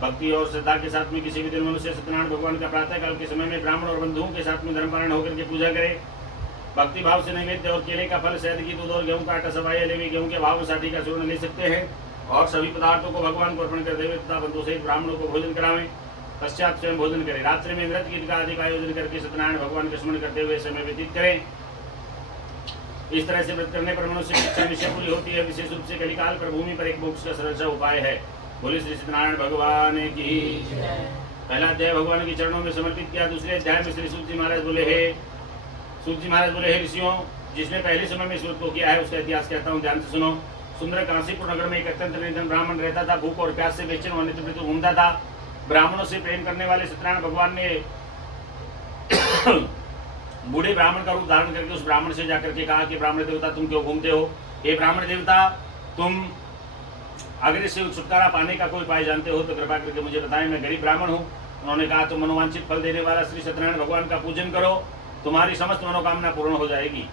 भक्ति और श्रद्धा के साथ में किसी भी दिन मनुष्य सत्यनारायण भगवान का प्रातः काल के समय में ब्राह्मण और बंधुओं के साथ में धर्मपारायण होकर के पूजा करे। भक्ति भाव से नैवेद्य और केले का फल, शहद की दूध और गेहूं का आटा, सवाई लेवी गेहूं के भाव साठी का चूर्ण ले सकते हैं और सभी पदार्थों को भगवान को अर्पण करते हुए तथा बंधु सहित ब्राह्मणों को भोजन करावें। पश्चात स्वयं भोजन करें। रात्रि में नृत्य गीत का आदि आयोजन करके सत्यनारायण भगवान का स्मरण करते हुए समय व्यतीत करें। इस तरह से व्रत करने पर मनुष्य की इच्छा निश्चय पूरी होती है। विशेष रूप से कलिकाल पर भूमि पर एक मोक्ष का सरल उपाय है। बोले श्री सत्यनारायण भगवान की। पहला अध्याय भगवान के चरणों में समर्पित किया। दूसरे अध्याय में श्री सूत जी महाराज बोले, हे ऋषियों, जिसने पहले समय में इस व्रत को किया है उसका इतिहास कहता हूँ, ध्यान से सुनो। सुंदर काशीपुर नगर में एक अत्यंत निर्धन ब्राह्मण रहता था। भूख और प्यास से बेचैन होने तो घूमता था। ब्राह्मणों से प्रेम करने वाले सत्यनारायण भगवान ने बूढ़े ब्राह्मण का रूप धारण करके उस ब्राह्मण से जाकर के कहा कि ब्राह्मण देवता, तुम क्यों घूमते हो? हे ब्राह्मण देवता, तुम अगर इससे छुटकारा पाने का कोई उपाय जानते हो तो कृपा करके मुझे बताएं, मैं गरीब ब्राह्मण हूँ। उन्होंने कहा, तुम मनोवांछित फल देने वाला श्री सत्यनारायण भगवान का पूजन करो, तुम्हारी समस्त मनोकामना पूर्ण हो जाएगी।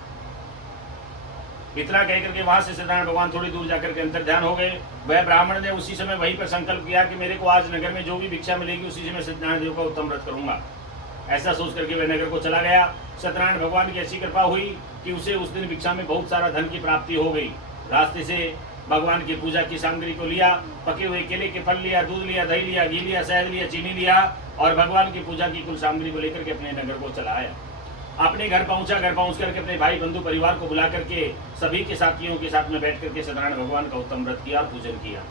इतना कह करके वहां से सत्यनारायण भगवान थोड़ी दूर जाकर के अंतर ध्यान हो गए। वह ब्राह्मण ने उसी समय वहीं पर संकल्प किया कि मेरे को आज नगर में जो भी भिक्षा मिलेगी उसी से मैं सत्यनारायण देव का उत्तम व्रत करूंगा। ऐसा सोच करके वह नगर को चला गया। सत्यनारायण भगवान की ऐसी कृपा हुई कि उसे उस दिन भिक्षा में बहुत सारा धन की प्राप्ति हो गई। रास्ते से भगवान की पूजा की सामग्री को लिया, पके हुए केले के फल लिया, दूध लिया, दही लिया, घी लिया, शहद लिया, चीनी लिया और भगवान की पूजा की कुल सामग्री को लेकर के अपने नगर को चला आया। अपने घर पहुंचा। घर पहुंच करके अपने भाई बंधु परिवार को बुला करके सभी के साथियों के साथ में बैठ करके सत्यनारायण भगवान का उत्तम व्रत किया और पूजन किया।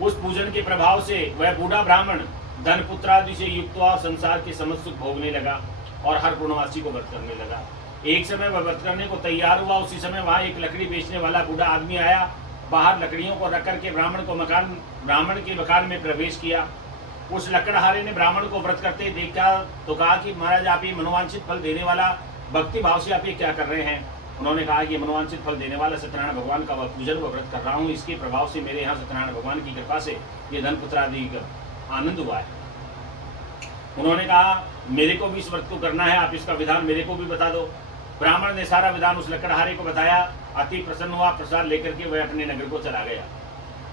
उस पूजन के प्रभाव से वह बूढ़ा ब्राह्मण धन पुत्र आदि से युक्त हुआ और संसार के समस्त सुख भोगने लगा और हर पूर्णमासी को व्रत करने लगा। एक समय वह व्रत करने को तैयार हुआ। उसी समय वहाँ एक लकड़ी बेचने वाला बूढ़ा आदमी आया। बाहर लकड़ियों को रख करके ब्राह्मण के मकान में प्रवेश किया। उस लकड़हारे ने ब्राह्मण को व्रत करते देखा तो कहा कि महाराज, आप ये मनोवांछित फल देने वाला भक्ति भाव से आप ये क्या कर रहे हैं? उन्होंने कहा कि मनोवांछित फल देने वाला सत्यनारायण भगवान का वह पूजन व व्रत कर रहा हूँ। इसके प्रभाव से मेरे यहाँ सत्यनारायण भगवान की कृपा से ये धन पुत्र आदि का आनंद हुआ है। उन्होंने कहा, मेरे को भी इस व्रत को करना है, आप इसका विधान मेरे को भी बता दो। ब्राह्मण ने सारा विधान उस लकड़हारे को बताया। अति प्रसन्न हुआ। प्रसाद लेकर के वह अपने नगर को चला गया।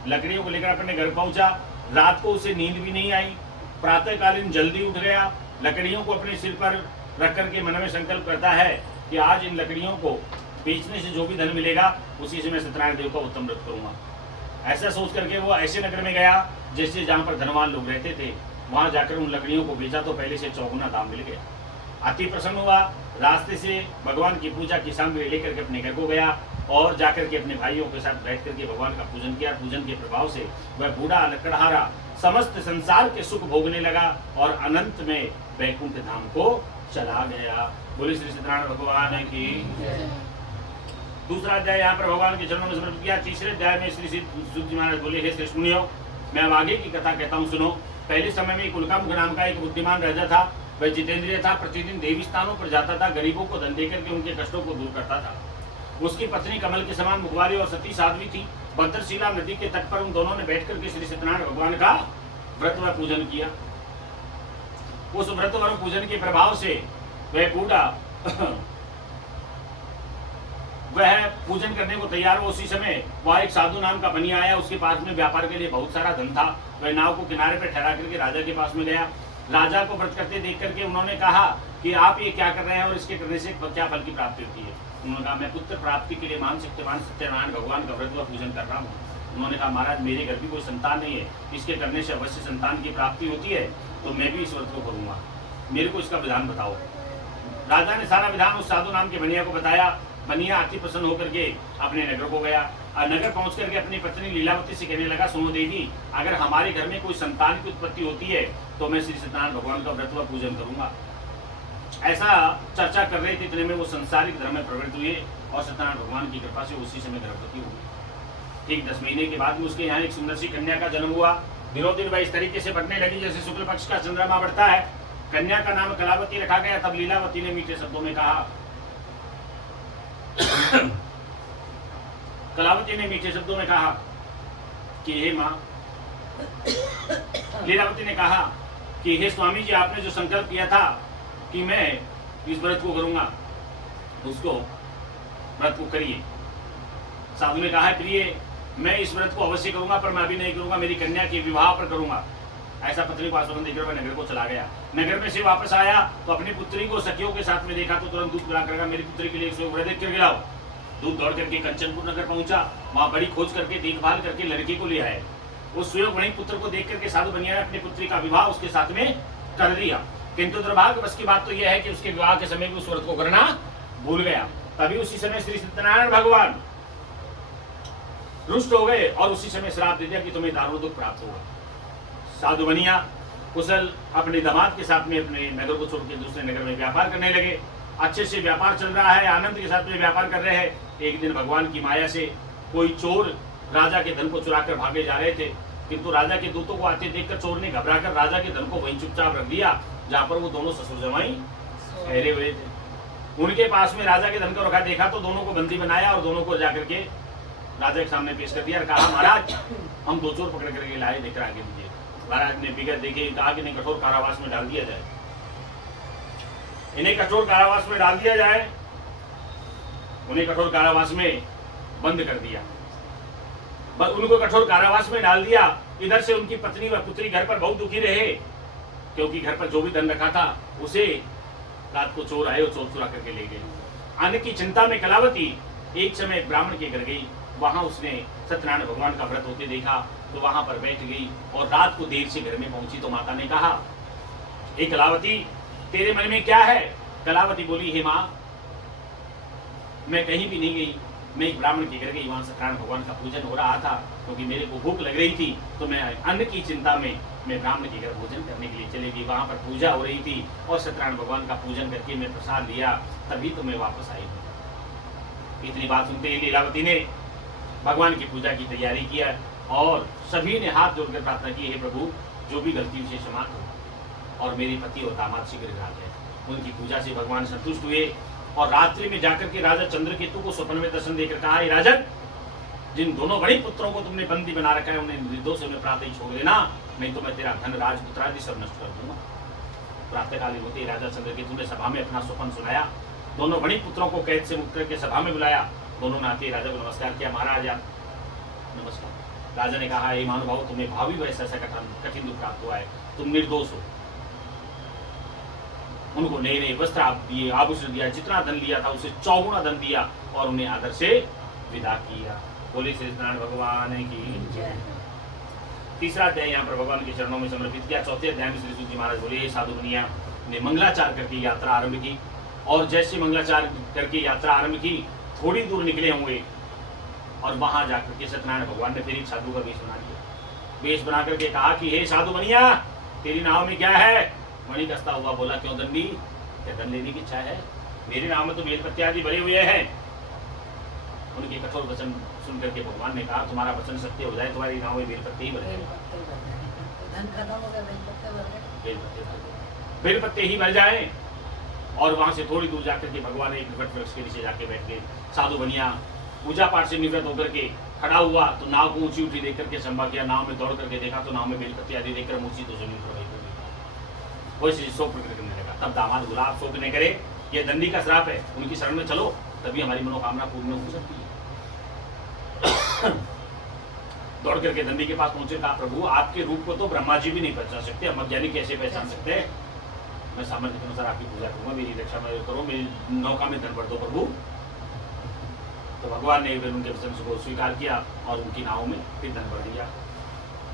लकड़ियों को लेकर अपने घर पहुंचा। रात को उसे नींद भी नहीं आई। प्रातःकालीन जल्दी उठ गया। लकड़ियों को अपने सिर पर रख करके मन में संकल्प करता है कि आज इन लकड़ियों को बेचने से जो भी धन मिलेगा उसी से मैं सत्यनारायण देव का उत्तम व्रत करूंगा। ऐसा सोच करके वो ऐसे नगर में गया जैसे जहाँ पर धनवान लोग रहते थे। वहां जाकर उन लकड़ियों को बेचा तो पहले से 4 गुना दाम मिल गया। अति प्रसन्न हुआ। रास्ते से भगवान की पूजा की सामग्री लेकर के अपने घर को गया और जाकर के अपने भाइयों के साथ बैठ करके भगवान का पूजन किया। पूजन के प्रभाव से वह बूढ़ा लकड़हारा समस्त संसार के सुख भोगने लगा और अनंत में वैकुंठ धाम को चला गया। बोले श्री सत्यनारायण भगवान की। दूसरा अध्याय यहाँ पर भगवान के चरणों में समर्पित किया। तीसरे अध्याय में श्री सूत जी महाराज बोले, हे श्रेष्ठ मुनियों, मैं अब आगे की कथा कहता हूँ, सुनो। पहले समय में कुलकामुख नाम का एक बुद्धिमान राजा था। वह जितेंद्रिय था। प्रतिदिन देवी स्थानों पर जाता था। गरीबों को धन देकर के उनके कष्टों को दूर करता था। उसकी पत्नी कमल के समान मुखवाली और सती साध्वी थी। भद्रशिला नदी के तट पर उन दोनों ने बैठ करके श्री सत्यनारायण भगवान का व्रत व पूजन किया। उस व्रत व पूजन के प्रभाव से वह बूढ़ा वह पूजन करने को तैयार हो। उसी समय वह एक साधु नाम का बनिया आया, उसके पास में व्यापार के लिए बहुत सारा धन था। वह नाव को किनारे पर ठहरा करके राजा के पास में गया। राजा को व्रत करते देख करके उन्होंने कहा कि आप ये क्या कर रहे हैं और इसके करने से क्या फल की प्राप्ति होती है। उन्होंने कहा मैं पुत्र प्राप्ति के लिए महान शक्तिमान सत्यनारायण भगवान का व्रत व पूजन कर रहा हूँ। उन्होंने कहा महाराज मेरे घर भी कोई संतान नहीं है, इसके करने से अवश्य संतान की प्राप्ति होती है, तो मैं भी इस व्रत को करूंगा, मेरे को इसका विधान बताओ। राजा ने सारा विधान उस साधु नाम के बनिया को बताया। बनिया अति प्रसन्न होकर के अपने नगर को गया और नगर पहुंच करके अपनी पत्नी लीलावती से कहने लगा, सुनो देवी, अगर हमारे घर में कोई संतान की उत्पत्ति होती है तो मैं श्री सत्यनारायण भगवान का व्रत व पूजन करूंगा। ऐसा चर्चा कर रहे थे, इतने में वो संसारिक धर्म में प्रवृत्त हुए और सत्यनारायण भगवान की कृपा से उसी समय गर्भवती हुई। ठीक 10 महीने के बाद में उसके यहाँ एक सुंदर सी कन्या का जन्म हुआ। दिनों दिन वह इस तरीके से बढ़ने लगी जैसे शुक्ल पक्ष का चंद्रमा बढ़ता है। कन्या का नाम कलावती रखा गया। तब लीलावती ने मीठे शब्दों में कहा कलावती ने मीठे शब्दों में कहा कि हे माँ, लीलावती ने कहा कि हे स्वामी जी, आपने जो संकल्प किया था कि मैं इस व्रत को करूंगा, उसको व्रत को करिए। साधु ने कहा प्रिय, मैं इस व्रत को अवश्य करूंगा, पर मैं अभी नहीं करूंगा, मेरी कन्या के विवाह पर करूंगा। ऐसा पत्नी को आश्वासन देकर वह नगर को चला गया। नगर में से वापस आया तो अपनी पुत्री को सखियों के साथ में देखा तो तुरंत दूध पिला कर मेरी पुत्री के लिए व्रत करके लाओ। दूध दौड़ करके कंचनपुर नगर पहुंचा। वहां बड़ी खोज करके देखभाल करके लड़की को ले आए। उस स्वयं वही पुत्र को देख करके साधु बनिया ने अपनी पुत्री का विवाह उसके साथ में कर दिया। किंतु दुर्भाग्यवश की बात तो यह है कि उसके विवाह के समय भी उस व्रत को करना भूल गया। तभी उसी समय श्री सत्यनारायण भगवान रुष्ट हो गए और उसी समय श्राप दे दिया कि तुम्हें दारुण दुख प्राप्त होगा। साधु बनिया कुशल अपने दामाद के साथ में अपने नगर को छोड़कर दूसरे नगर में व्यापार करने लगे। अच्छे से व्यापार चल रहा है, आनंद के साथ में व्यापार कर रहे हैं। एक दिन भगवान की माया से कोई चोर राजा के धन को चुरा कर भागे जा रहे थे, किंतु राजा के दूतों को आते देखकर चोर ने घबराकर राजा के धन को वहीं चुपचाप रख दिया जहाँ पर वो दोनों ससुर जमाई ठहरे हुए थे। उनके पास में राजा के धन को रखा देखा तो दोनों को बंदी बनाया और दोनों को जाकर के राजा के सामने पेश कर दिया और कहा महाराज हम दो चोर पकड़ करके लाए, लेकर आगे दीजिए। महाराज ने विगत देखे, कहा कि इन्हें कठोर कारावास में डाल दिया जाए, इन्हें कठोर कारावास में डाल दिया जाए। उन्हें कठोर कारावास में बंद कर दिया, उनको कठोर कारावास में डाल दिया। इधर से उनकी पत्नी व पुत्री घर पर बहुत दुखी रहे, क्योंकि घर पर जो भी धन रखा था उसे रात को चोर आए और चोर चुरा करके ले गए। अन्न की चिंता में कलावती एक समय ब्राह्मण के घर गई। वहां उसने सत्यनारायण भगवान का व्रत होते देखा तो वहां पर बैठ गई और रात को देर से घर में पहुंची तो माता ने कहा, हे कलावती, तेरे मन में क्या है? कलावती बोली, हे माँ, मैं कहीं भी नहीं गई, मैं एक ब्राह्मण के घर गई, वहां सत्यनारायण भगवान का पूजन हो रहा था, क्योंकि मेरे को भूख लग रही थी तो मैं अन्न की चिंता में मैं ब्राह्मण के घर भोजन करने के लिए चली गई। वहां पर पूजा हो रही थी और सत्यनारायण भगवान का पूजन करके मैं प्रसाद लिया, तभी तो मैं वापस आई हूँ। इतनी बात सुनते ही लीलावती ने भगवान की पूजा की तैयारी किया और सभी ने हाथ जोड़कर प्रार्थना की, हे प्रभु, जो भी गलती से क्षमा करो और मेरे पति और दामाद शीघ्र आ जाए। उनकी पूजा से भगवान संतुष्ट हुए और रात्रि में जाकर के राजा चंद्रकेतु को स्वप्न में दर्शन देकर कहा, हे राजन, जिन दोनों बड़े पुत्रों को तुमने बंदी बना रखा है उन्हें निर्दोष में प्रातः ही छोड़ देना, नहीं तो मैं तेरा धन राजपुत्र आदि सब नष्ट कर दूंगा। प्रातःकालीन होते राजा चंद्रकेतु ने सभा में अपना स्वप्न सुनाया। दोनों बड़ी पुत्रों को कैद से मुक्त करके सभा में बुलाया। दोनों ने आते राजा को नमस्कार किया। महाराज आप नमस्कार। राजा ने कहा, हे महानुभाव, तुम्हें भावी वैसा ऐसा कठिन दुख प्राप्त हुआ है, तुम निर्दोष हो। उनको नए नए वस्त्र आप दिए, आभूषण दिया, जितना धन लिया था उसे 4 गुना धन दिया और उन्हें आदर से विदा किया। बोले श्री सत्यनारायण भगवान की जय। तीसरा अध्याय यहाँ पर भगवान के चरणों में समर्पित किया। चौथे अध्याय में श्री सूत जी महाराज बोले, साधु मुनिया ने मंगलाचार करके यात्रा आरंभ की और जैसे मंगलाचार करके यात्रा आरंभ की थोड़ी दूर निकले होंगे और वहां जाकर के सत्यनारायण भगवान ने फिर एक साधु का वेश बना लिया। वेश बना करके कहा कि हे साधु बनिया, तेरी नाव में क्या है? मणि कसता हुआ बोला, क्यों दंडी, क्या धन लेने की इच्छा है? मेरे नाव में तो बेलपत्ते आदि भरे हुए हैं। उनके कठोर वचन सुन करके भगवान ने कहा, तुम्हारा वचन सत्य हो जाए, तुम्हारी नाव में बेलपत्ते ही भरे, बेलपत्ते ही भर जाए। और वहां से थोड़ी दूर जाकर के भगवान एक वट वृक्ष के नीचे जाके बैठ गए। साधु बनिया पूजा पाठ से निवृत्त होकर के खड़ा हुआ तो नाव को ऊंची ऊंची देख करके संभा किया। नाव में दौड़ करके देखा तो नाव में बेलपत्ती आदि देखकर ऊंची तो जमीन पर वैसे शोक प्रकट करने लगा। तब दामाद बोला, आप शोक नहीं करे, ये दंडी का श्राप है, उनकी शरण में चलो, तभी हमारी मनोकामना पूर्ण हो सकती है। दौड़ करके दंडी के पास पहुंचे, कहा प्रभु आपके रूप को तो ब्रह्मा जी भी नहीं पहचान सकते, हम अज्ञानी कैसे पहचान सकते हैं? मैं सामर्थ्य के अनुसार आपकी पूजा करूंगा, मेरी रक्षा में करो, मेरी नौका में धन भर दो प्रभु। तो भगवान ने फिर उनके वचन को स्वीकार किया और उनकी नाव में फिर धन भर दिया।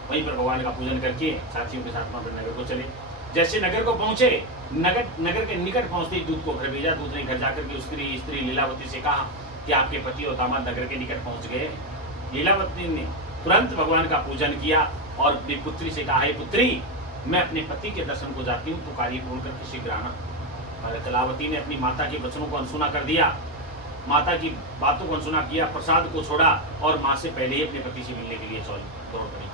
वहीं पर भगवान का पूजन करके साथियों के साथ वहां नगर को चले। जैसे नगर को पहुंचे, नगर के निकट पहुंचते ही दूत को घर भेजा। दूत ने घर जाकर के स्त्री लीलावती से कहा कि आपके पति और दामाद नगर के निकट पहुंच गए। लीलावती ने तुरंत भगवान का पूजन किया और अपनी पुत्री से कहा, हे पुत्री, मैं अपने पति के दर्शन को जाती हूँ, तो कार्य पूर्ण करके शीघ्र आना। कलावती ने अपनी माता के वचनों को अनसुना कर दिया, माता की बातों को अनसुना किया, प्रसाद को छोड़ा और माँ से पहले ही अपने पति से मिलने के लिए दौड़ पड़ी।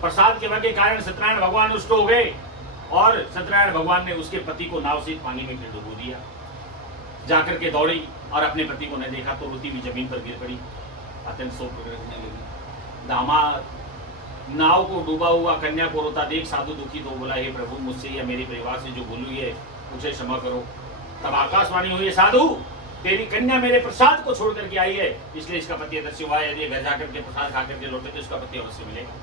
प्रसाद के के कारण सत्यनारायण भगवान रुष्ट हो गए और सत्यनारायण भगवान ने उसके पति को नाव से पानी में फिर डुबो दिया। जाकर के दौड़ी और अपने पति को नहीं देखा तो रोती हुई जमीन पर गिर पड़ी, अत्यंत शोक प्रकट होने लगी। दामाद नाव को डूबा हुआ कन्या को रोता देख साधु दुखी तो बोला, हे प्रभु, मुझसे या मेरे परिवार से जो भूल है मुझे क्षमा करो। तब आकाशवाणी हुई, साधु, तेरी कन्या मेरे प्रसाद को छोड़ करके आई है, इसलिए इसका पति अदृश्य हुआ है। यदि घर जाकर के प्रसाद खा करके लौटे तो इसका पति अवश्य मिलेगा।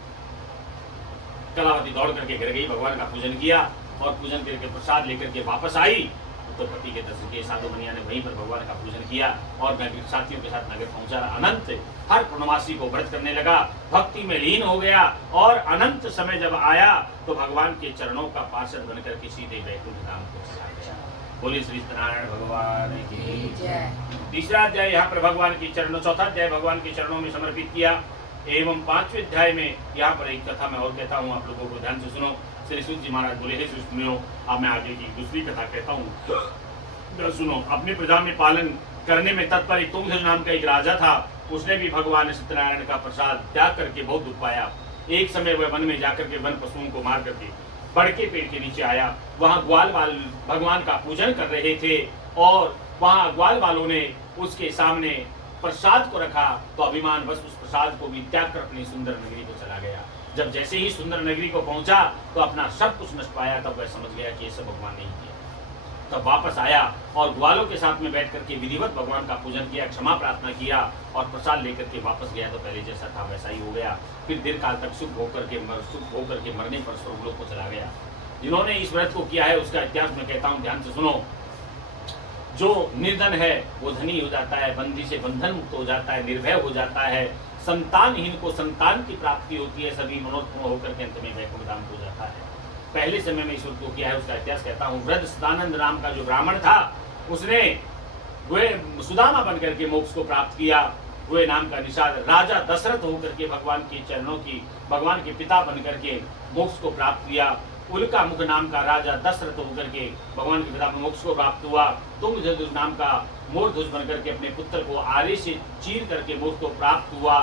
कलावती दौड़ करके घर गई, भगवान का पूजन किया और पूजन करके प्रसाद लेकर के वापस आई तो पति के दर्शन किए। साधु मुनिया ने वहीं पर भगवान का पूजन किया और साथियों के साथ नगर पहुंचा। अनंत हर पूर्णमासी को व्रत करने लगा, भक्ति में लीन हो गया और अनंत समय जब आया तो भगवान के चरणों का पार्षद बनकर के सीधे वैकुंठ धाम को चला गया। बोले श्री सत्यनारायण भगवान की जय। तीसरा अध्याय यहाँ पर भगवान के चरणों, चौथा अध्याय भगवान के चरणों में समर्पित किया। एवं पांचवें अध्याय में यहाँ पर एक कथा मैं और कहता हूँ, आप लोगों को ध्यान से सुनो। श्री सूत जी महाराज बोले, हे सुनो, अब मैं आगे की दूसरी कथा कहता हूँ, सुनो। अपनी प्रजा में पालन करने में तत्पर एक तुंगध्वज नाम का एक राजा था। उसने भी भगवान सत्यनारायण का प्रसाद त्याग करके बहुत दुख पाया। एक समय वह वन में जाकर के वन पशुओं को मार करके बड़के पेड़ के नीचे आया। वहाँ ग्वाल वाल भगवान का पूजन कर रहे थे और वहाँ ग्वाल वालों ने उसके सामने प्रसाद को रखा तो अभिमान बस उस प्रसाद को भी त्याग कर अपनी सुंदर नगरी को चला गया। जब जैसे ही सुंदर नगरी को पहुंचा तो अपना सब कुछ नष्ट पाया। तब वह समझ गया कि ये सब भगवान नहीं किया। तब वापस आया और ग्वालों के साथ में बैठ करके विधिवत भगवान का पूजन किया, क्षमा प्रार्थना किया और प्रसाद लेकर के वापस गया तो पहले जैसा था वैसा ही हो गया। फिर दीर्घ काल तक सुख होकर के मरने पर स्वर्गलोक को चला गया। जिन्होंने इस व्रत को किया है उसका इतिहास मैं कहता हूँ, ध्यान से सुनो। जो निर्धन है वो धनी हो जाता है, बंदी से बंधन मुक्त हो जाता है, निर्भय हो जाता है, संतानहीन को संतान की प्राप्ति होती है, सभी मनोरथ होकर के अंत में वैकुंठ धाम हो जाता है। पहले समय में ईश्वर को किया है उसका इतिहास कहता हूँ। वृद्ध सदानंद नाम का जो ब्राह्मण था उसने वह सुदामा बनकर के मोक्ष को प्राप्त किया। वह नाम का निषाद राजा दशरथ होकर के भगवान के चरणों की भगवान के पिता बनकर के मोक्ष को प्राप्त किया। उल्का मुख नाम का राजा दशरथ होकर के भगवान के पिता मोक्ष को प्राप्त हुआ। तुंगध्वज नाम का मोरध्वज बनकर के अपने पुत्र को आरे से चीर करके मोक्ष को प्राप्त हुआ।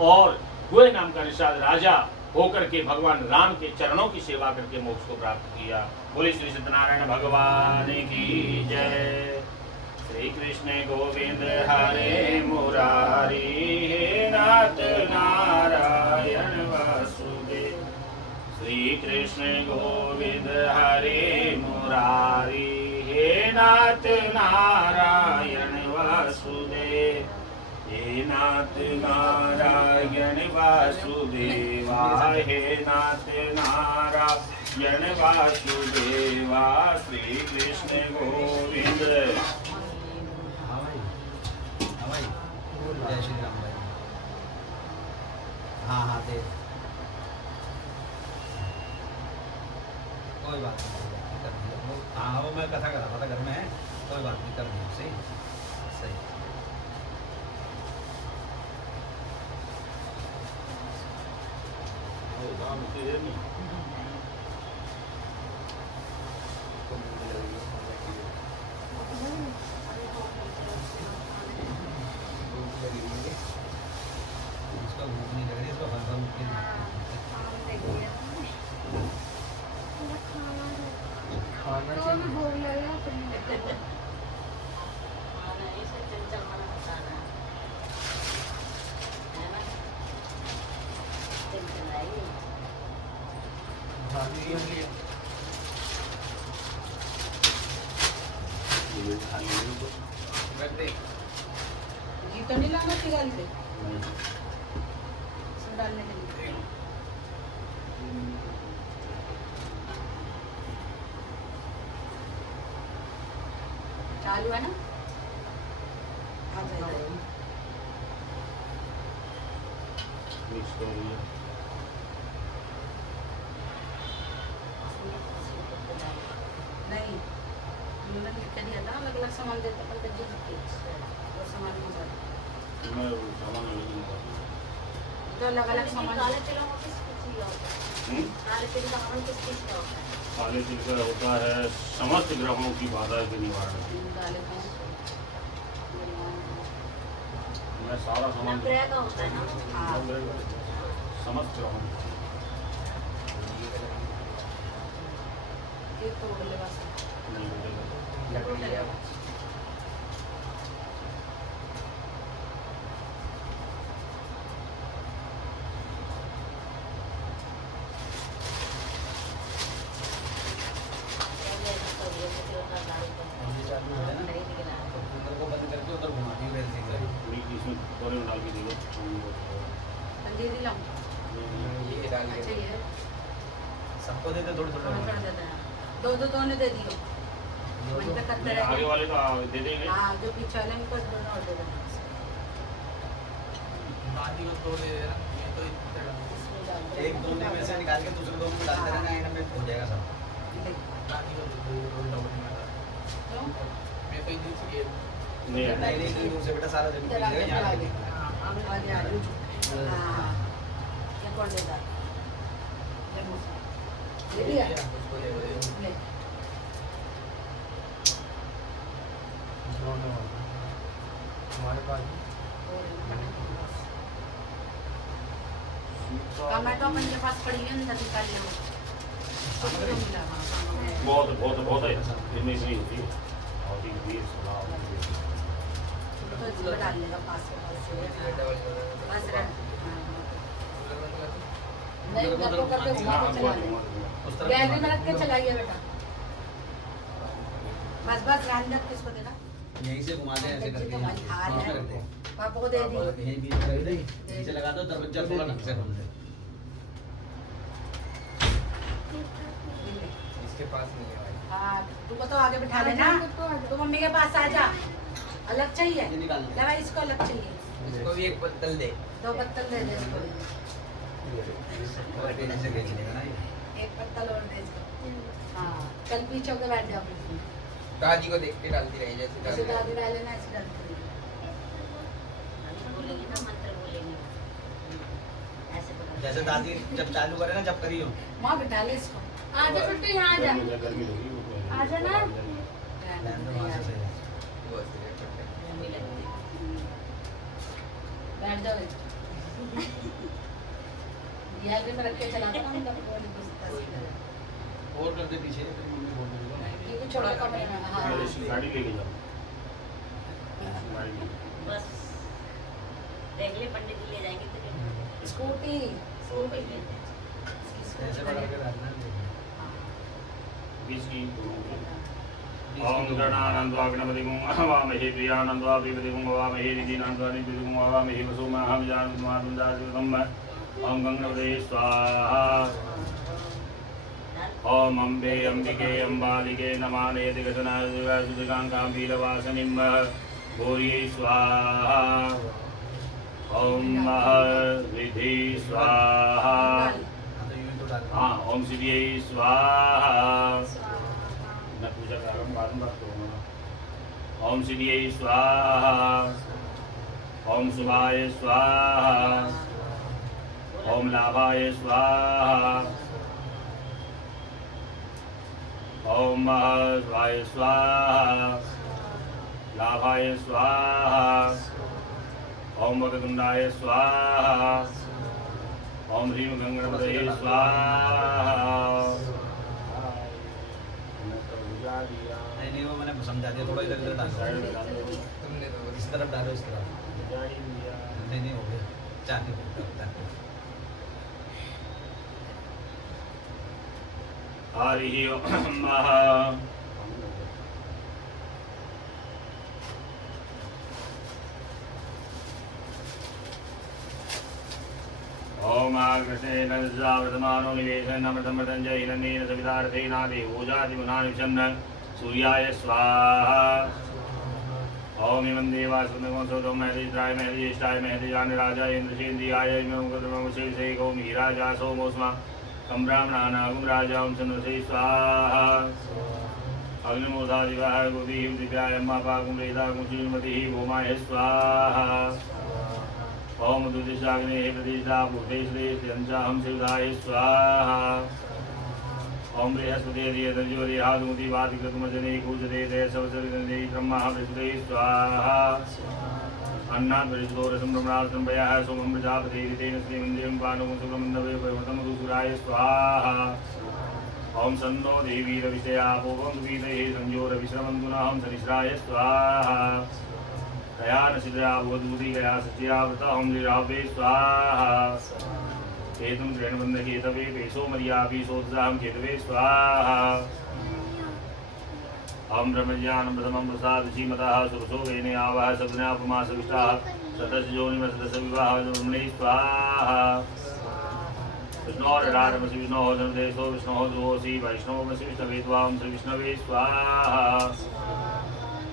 और वह नाम का निषाद राजा होकर के भगवान राम के चरणों की सेवा करके मोक्ष को प्राप्त किया। बोले श्री सत्यनारायण भगवान की जय। श्री कृष्ण गोविंद हरे मुरारी, हे नाथ नारायण वासुदेव। श्री कृष्ण गोविंद हरे मुरारी, हे नाथ नारायण वासुदेव। हे नाथ नारायण वासुदेवा, हे नाथ नारायण वासुदेवा। श्री कृष्ण गोविंद। जय श्री राम भाई। हाँ हाँ दे, कोई बात नहीं, कर दिया। हाँ वो मैं कथा कर रहा था घर में है, कोई बात नहीं, कर दिया। सही सही। इसको भूख नहीं लग रही, इसको हल्का भूख नहीं खाना चाहिए। भूख लगेगा फिर नहीं। घी तो नहीं लाना गाली पे इसमें डालने के लिए। चालू है ना? आ जाएगा। मिक्स कर दिया। नहीं उन्होंने लिख के दिया था अलग अलग सामान देते पर जी वो सामान नहीं था मैं वो सामान अलग नहीं था। तो अलग अलग सामान काले तिल का होता है समस्त ग्रहों की बाधा के निवारण। डाले थे मैं सारा सामान हाँ समस्त ग्रहों ये तोड़ ले बस नहीं मिलेगा। तोड़ ले ये चालू है ना, तो कूलर को बंद करके उधर घुमा दी वैसे ही करें। नहीं इसमें थोड़े में डाल के दे दो। पंजीरी लाऊं ये डाल अच्छा के ये है सबको दे दे थोड़ी थोड़ा थोड़ी। थोड़ा देता है दो दो दोनों दे दियो वहीं पे करते नहीं, रहे आगे वाले तो दे देंगे। हाँ जो पीछे वाले इनको दोनों और दे देना दादी को दो दे देना, ये तो इतने डाल दो। इसमें डाल दो। एक दोने में से निकाल के दूसरे दोनों में डालते रहना, एंड में हो जाएगा सब। ले। दादी को दो दो डबल में डाल। क्यों? मैं तो इधर से ये नहीं नहीं नहीं नहीं, दूसरे बेटा सारा जमीन इधर आगे यहाँ आगे लगे। आगे आगे हाँ ये कौन देता है? ये मुझसे। ये दिया? उसको दे दो। ले। दोनों हमारे पास और टमाटो अपन के पास पड़ी है अंदर निकाल लिया कुछ तो मिला हाँ हाँ। बहुत बहुत बहुत है इनमें से नहीं होती है। और ये वीर सलाह तो इसमें डाल लेगा पास से बस रह नहीं उधर को करके घुमा के चला ले उस तरफ गैलरी में घुमा रख के चलाइए बेटा बस बस रान रख किसको देना के। यहीं से घुमा दे ऐसे करके भाई खा वहाँ पे रहे रख दे। हैं। पापा को दे दी और यहीं बीच में रख दे, नीचे लगा दो, दरवाजा थोड़ा ढंग से खोल दे। इसके पास नहीं है भाई। हाँ तुमको तो आगे बिठा लेना तू मम्मी के पास आ जा अलग चाहिए ये निकाल दे। ले भाई इसको अलग चाहिए इसको भी एक पत्तल दे। दो पत्तल दे दे इसको और तेजी से खींच लेगा ना ये। एक पत्तल और दे इसको हाँ कल पीछे होकर बैठ जाओ दादी को देख के डालती रही जैसे ऐसे डालती दादी डाले ना ऐसे डालती रही। जैसे दादी जब चालू करे ना, जब करियो माँ बिठा ले इसको आजा बेटा यहाँ आजा गर्मी लगी वो आजा ना लैंड वहाँ से सही है। वो ऐसे करते। बैठ जाओ गैलरी में रख के चलाता ना मतलब वो नहीं घुसता सीधा। और कर दे पीछे, फिर मम्मी बोल देगी। क्योंकि छोटा कमरे में हाँ मेरे से गाड़ी लेके जाओ। गाड़ी लेके। बस देख ले पंडित जी ले जाएंगे तो स्कूटी स्कूटी ऐसे पकड़ के रखना। बीच की ओम गणानंदवा गणपति वामहे प्रियानंदवा प्रियपति वामहे निधिनंदवा निधिं वामहे वसुमहं जानन्द्वानुदासुतम् ओम गंगणपते स्वाहा ओम अम्बे अंबिके अम्बालिके नमाने दिगसनादिगां भीलवासनिं भूर्यै स्वाहा ओम महरिधि स्वाहा हाँ, तो यूं तो डाल। हाँ ओम शिव्यै स्वाहा मैं पूजा प्रारंभ बारंबार करूँगा। ओम शिव्यै स्वाहा ओम शुभाय स्वाहा ओम लाभाय स्वाहा ओम महाशिवाय स्वाहा लाभाय स्वाहा ओम वक्रतुंडाय स्वाहा ओम ह्रीं गंगणपतये स्वाहा। नहीं नहीं, वो मैंने समझा दिया, थोड़ा इधर इधर डालो। तुमने तो इस तरफ डालो, इस तरफ। नहीं नहीं, हो गया। चाहते हो हरि ओम ओम कृष्णेन सदावर्तमानो निवेशन अमृतमृतं च हिरण्येन सवितार्थेनादि ओजातिमुनानिषन्न सूर्याय स्वाहा ओम इमं देवासुनमो सोदो महदित्राय महदिष्टाय महदिजान राजाय इंद्रसेन्द्रियाय इमं गतमवशेषे गौमीराजा सोमोस्मा कं ब्राह्मणानागुं राजां चन्द्रसे स्वाहा अग्निमोदादिवाह गोदीं दिव्याय मापागुं वेदागुं श्रीमतिः भूमाय स्वाहा ओम दुदिशाग्नेः प्रतिष्ठा भूतेश्रेष्ठ्यञ्चाहं शिवदाय स्वाहा ओम बृहस्पतिर्यदर्योरिहादुमतिवादिकृतमजने कूजते देशवसर्गन्धे ब्रह्मा बृहस्पते स्वाहा अन्नात् बृहस्पतिरसं ब्रह्मणास्तं पयः सोमं प्रजापतिरितेन श्रीमन्दिरं पानुं सुब्रह्मण्यवे पर्वतमधुसूराय स्वाहा ओम सन्नो देवी रविषया पूर्वं दुवीतये संयोरविश्रमन्तु नहं सनिश्राय स्वाहा गया नसिद्रा बोधबुद्धि गया सत्यावृता ओम लीरावे स्वाहा केतुं त्रेणबन्ध केतवे पेशो मर्यापि सोत्साहं केतवे स्वाहा ओम ब्रह्मज्ञानं प्रथमं प्रसाद श्रीमतः सुरसो वेने आवह सब्नापमासविष्टाः सदस्य योनिमसदस्य विवाह ब्रह्मणे स्वाहा विष्णोरारमसि विष्णोः जन्मदेशो विष्णोः ध्रुवोऽसि वैष्णवमसि विष्णवे त्वां श्री विष्णवे स्वाहा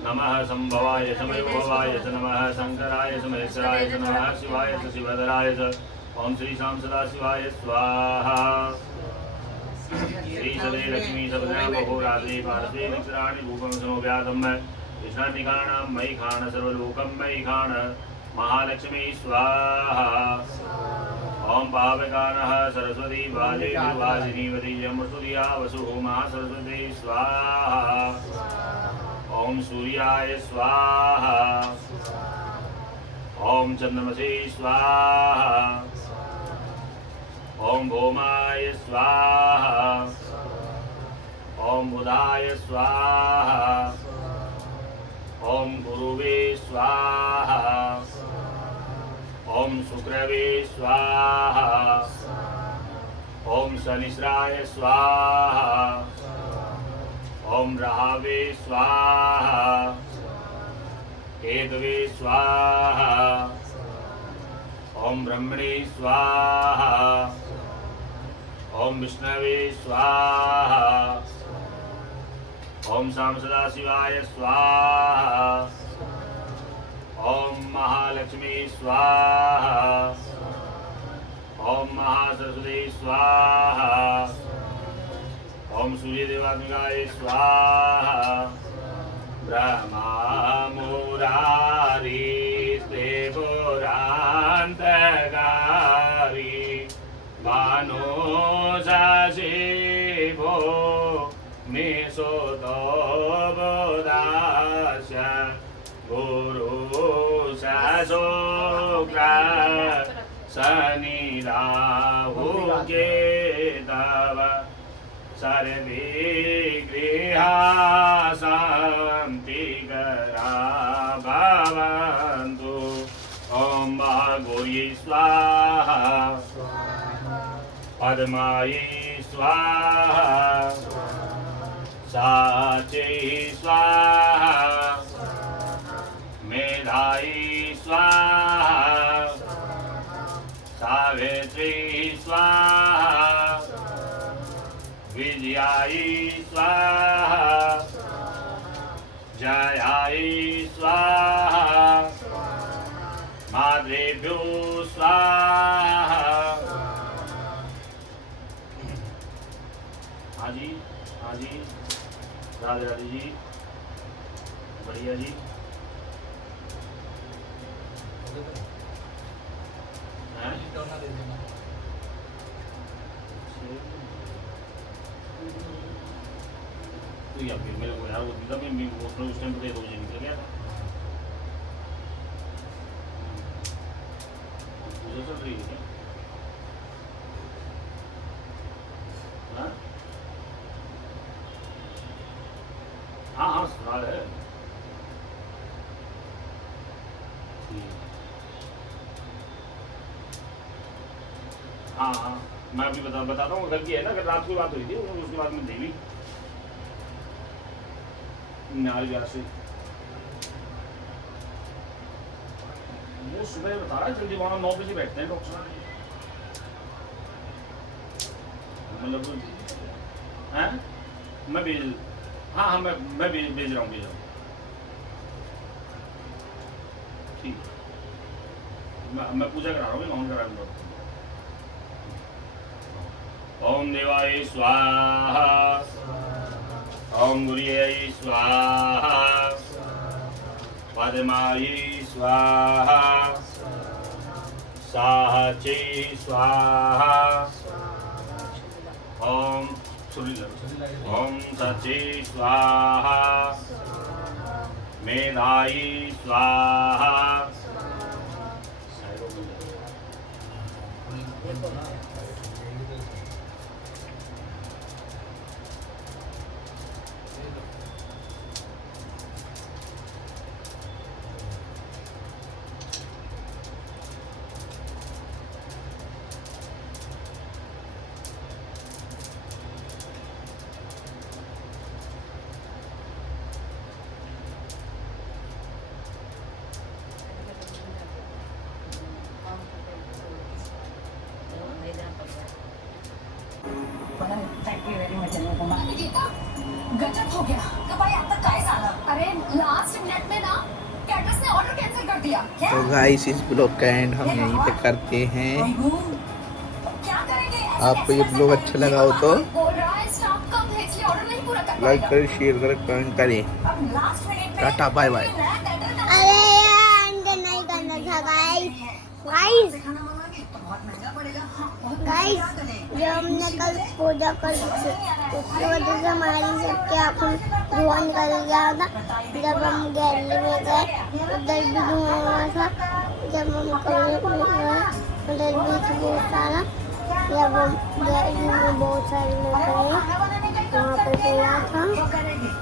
नमः संभवाय समयभवाय च नमः शंकराय च महेश्वराय च नमः शिवाय च शिवधराय च ओम श्री शाम सदाशिवाय स्वाहा श्री सदे लक्ष्मी सभद्रा बहुरात्रि पार्श्वे निक्षराणि रूपं समव्याधं विष्णानिकाणां मयि खाण सर्वलोकं मयि खाण महालक्ष्मी स्वाहा ओम पावकानः सरस्वती वाजे वाजिनी वदीयमृतुर्या वसुः महासरस्वती स्वाहा ओम सूर्याय स्वाहा ओम चंद्रमसे स्वाहा ओम भौमाय स्वाहा ओम बुधाय स्वाहा ओम गुरुवे स्वाहा ओम शुक्रवे स्वाहा ओम शनिश्राय स्वाहा ओम राहवे स्वाहा केतवे स्वाहा ओम ब्रह्मणे स्वाहा ओम विष्णवे स्वाहा ओम शाम सदाशिवाय स्वाहा ओम महालक्ष्मी स्वाहा ओम महासरस्वती स्वाहा ओम सूर्यदेवात्मिकाय स्वाहा ब्रह्मा मुरारी पुरान्तकारी भानो शशिभो निशोतो बोधास्य गुरु शुक्र शनि राहु केतव सर्वे गृहा शान्तिकरा भवन्तु ओम गौरी स्वाहा पद्मायै स्वाहा साच्यै स्वाहा मेधायै स्वाहा सावित्री स्वाहा विजयायै स्वाहा जयायै स्वाहा मातृभ्यो स्वाहा। हाँ जी राधे राधे जी बढ़िया जी। तो या फिर मेरे को यार वो दिखा मैं उस टाइम पे दो निकल गया था। पूजा चल रही है क्या? हाँ सुनार है। हाँ मैं अभी बताता हूँ। कल की है ना, कल रात की बात हुई थी, उसके बाद में देवी नाल से वो सुबह बता रहा है जल्दी वहाँ 9 बजे बैठते हैं डॉक्टर। मतलब हैं मैं भेज हाँ मैं भेज रहा हूँ ठीक मैं पूजा करा रहा हूँ माउंट करा दूँगा। ओम देवाय स्वाहा ओम गुरुये स्वाहा पद्माय स्वाहा साहचे स्वाहा ओम ओम सचे स्वाहा मेधाई स्वाहा गजब हो गया तो भाई अब तक काय झालं अरे लास्ट मिनट में ना कैटरस ने ऑर्डर कैंसिल कर दिया क्या तो गाइस इस ब्लॉग का एंड हम यहीं पे करते हैं। क्या करेंगे आपको ये ब्लॉग अच्छा लगा हो तो बोल रहा है स्टॉक कम है इसलिए ऑर्डर नहीं पूरा कर लाइक करें, शेयर करें, कमेंट करें। अब लास्ट मिनट में टाटा बाय बाय। अरे यार अंदर नहीं करना था गाइस गाइस जब हमने कल पूजा कर उसकी वजह से हमारी सबकी आँखों धुआं निकल गया था। जब हम गैलरी में गए उधर भी धुआं हुआ था। जब हम कमरे में गए उधर भी था बहुत सारा। जब हम गैलरी में बहुत सारे लोग गए वहाँ पर गया था।